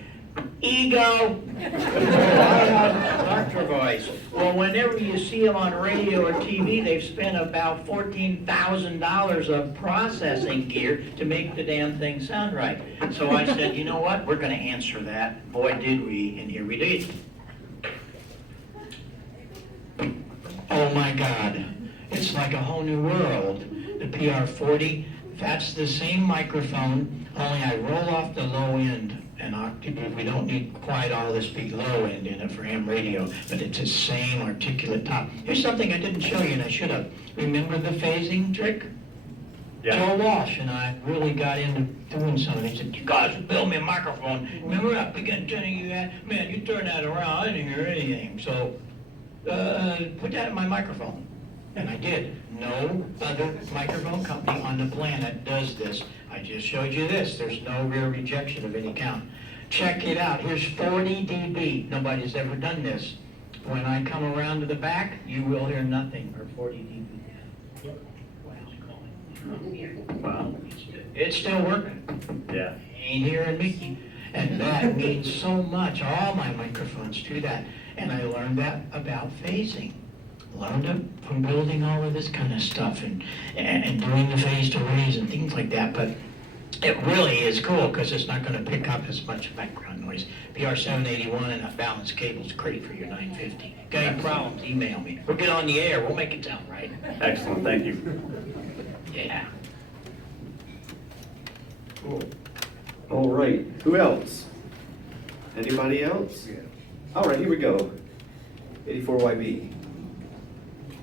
Ego! Electro voice. Well, whenever you see them on radio or TV, they've spent about $14,000 of processing gear to make the damn thing sound right. So I said, you know what? We're going to answer that. Boy, did we, and here we did. Oh my God. It's like a whole new world. The PR40, that's the same microphone, only I roll off the low end an octave. We don't need quite all this big low end in it for ham radio, but it's the same articulate top. Here's something I didn't show you, and I should have. Remember the phasing trick? Yeah. Joe Walsh and I really got into doing something. He said, you guys build me a microphone. Remember I began telling you that? Man, you turn that around, I didn't hear anything. So, put that in my microphone. And I did. No other microphone company on the planet does this. I just showed you this. There's no rear rejection of any kind. Check it out. Here's 40 dB. Nobody's ever done this. When I come around to the back, you will hear nothing, or 40 dB. Wow. It's still working. Yeah. Ain't hearing me. And that means so much. All my microphones do that. And I learned that about phasing. Learned it from building all of this kind of stuff and doing the phased arrays and things like that. But it really is cool because it's not going to pick up as much background noise. PR781 and a balanced cable is great for your 950. Got any problems, email me. We'll get on the air. We'll make it sound right. Excellent, thank you. Yeah. Cool. All right, who else? Anybody else? Yeah. All right, here we go. 84YB.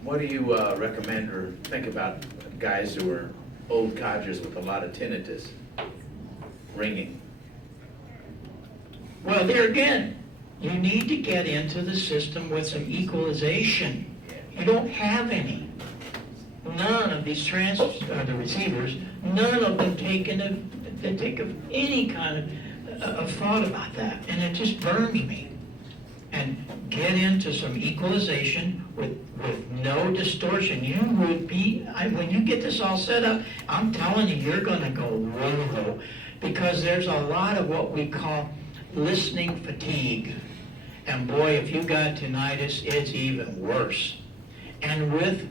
What do you recommend or think about guys who are old codgers with a lot of tinnitus, ringing? Well, there again, you need to get into the system with some equalization. You don't have any. None of these the receivers, none of them take any kind of thought about that, and it just burns me. And get into some equalization with no distortion. You would be, when you get this all set up, I'm telling you, you're gonna go low, because there's a lot of what we call listening fatigue. And boy, if you got tinnitus, it's even worse. And with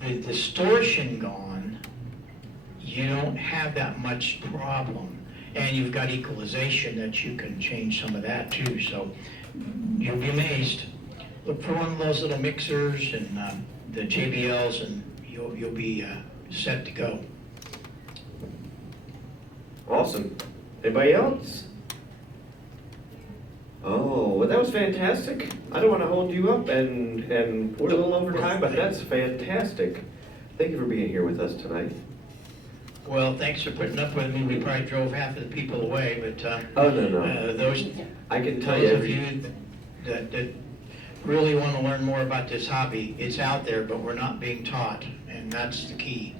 the distortion gone, you don't have that much problem. And you've got equalization that you can change some of that too. So you'll be amazed. Look for one of those little mixers and the JBLs, and you'll be set to go. Awesome. Anybody else? Oh, well, that was fantastic. I don't want to hold you up, and we're a little over time, but that's fantastic. Thank you for being here with us tonight. Well, thanks for putting up with me. We probably drove half of the people away, but Oh, no. those I can tell you of you that really want to learn more about this hobby, it's out there, but we're not being taught, and that's the key.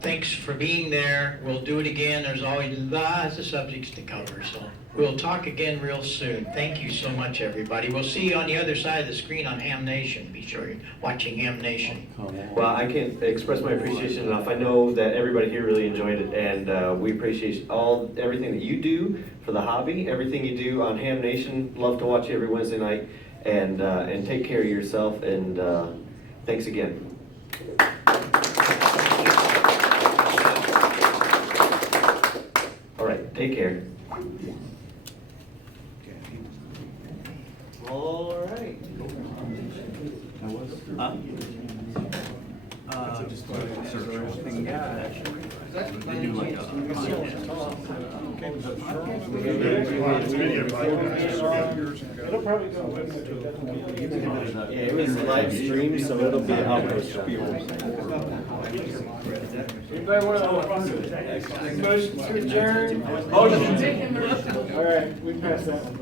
thanks for being there. We'll do it again. There's always lots of subjects to cover, so we'll talk again real soon. Thank you so much, everybody. We'll see you on the other side of the screen on Ham Nation. Be sure you're watching Ham Nation. Well, I can't express my appreciation enough. I know that everybody here really enjoyed it, and we appreciate everything that you do for the hobby, everything you do on Ham Nation. Love to watch you every Wednesday night, and take care of yourself, and thanks again. All right, take care. All right. Interesting guy. They do like It'll probably go. Yeah, it was live streamed, so it'll be out there. Anybody want to motion to adjourn? Motion. All right, we passed that one.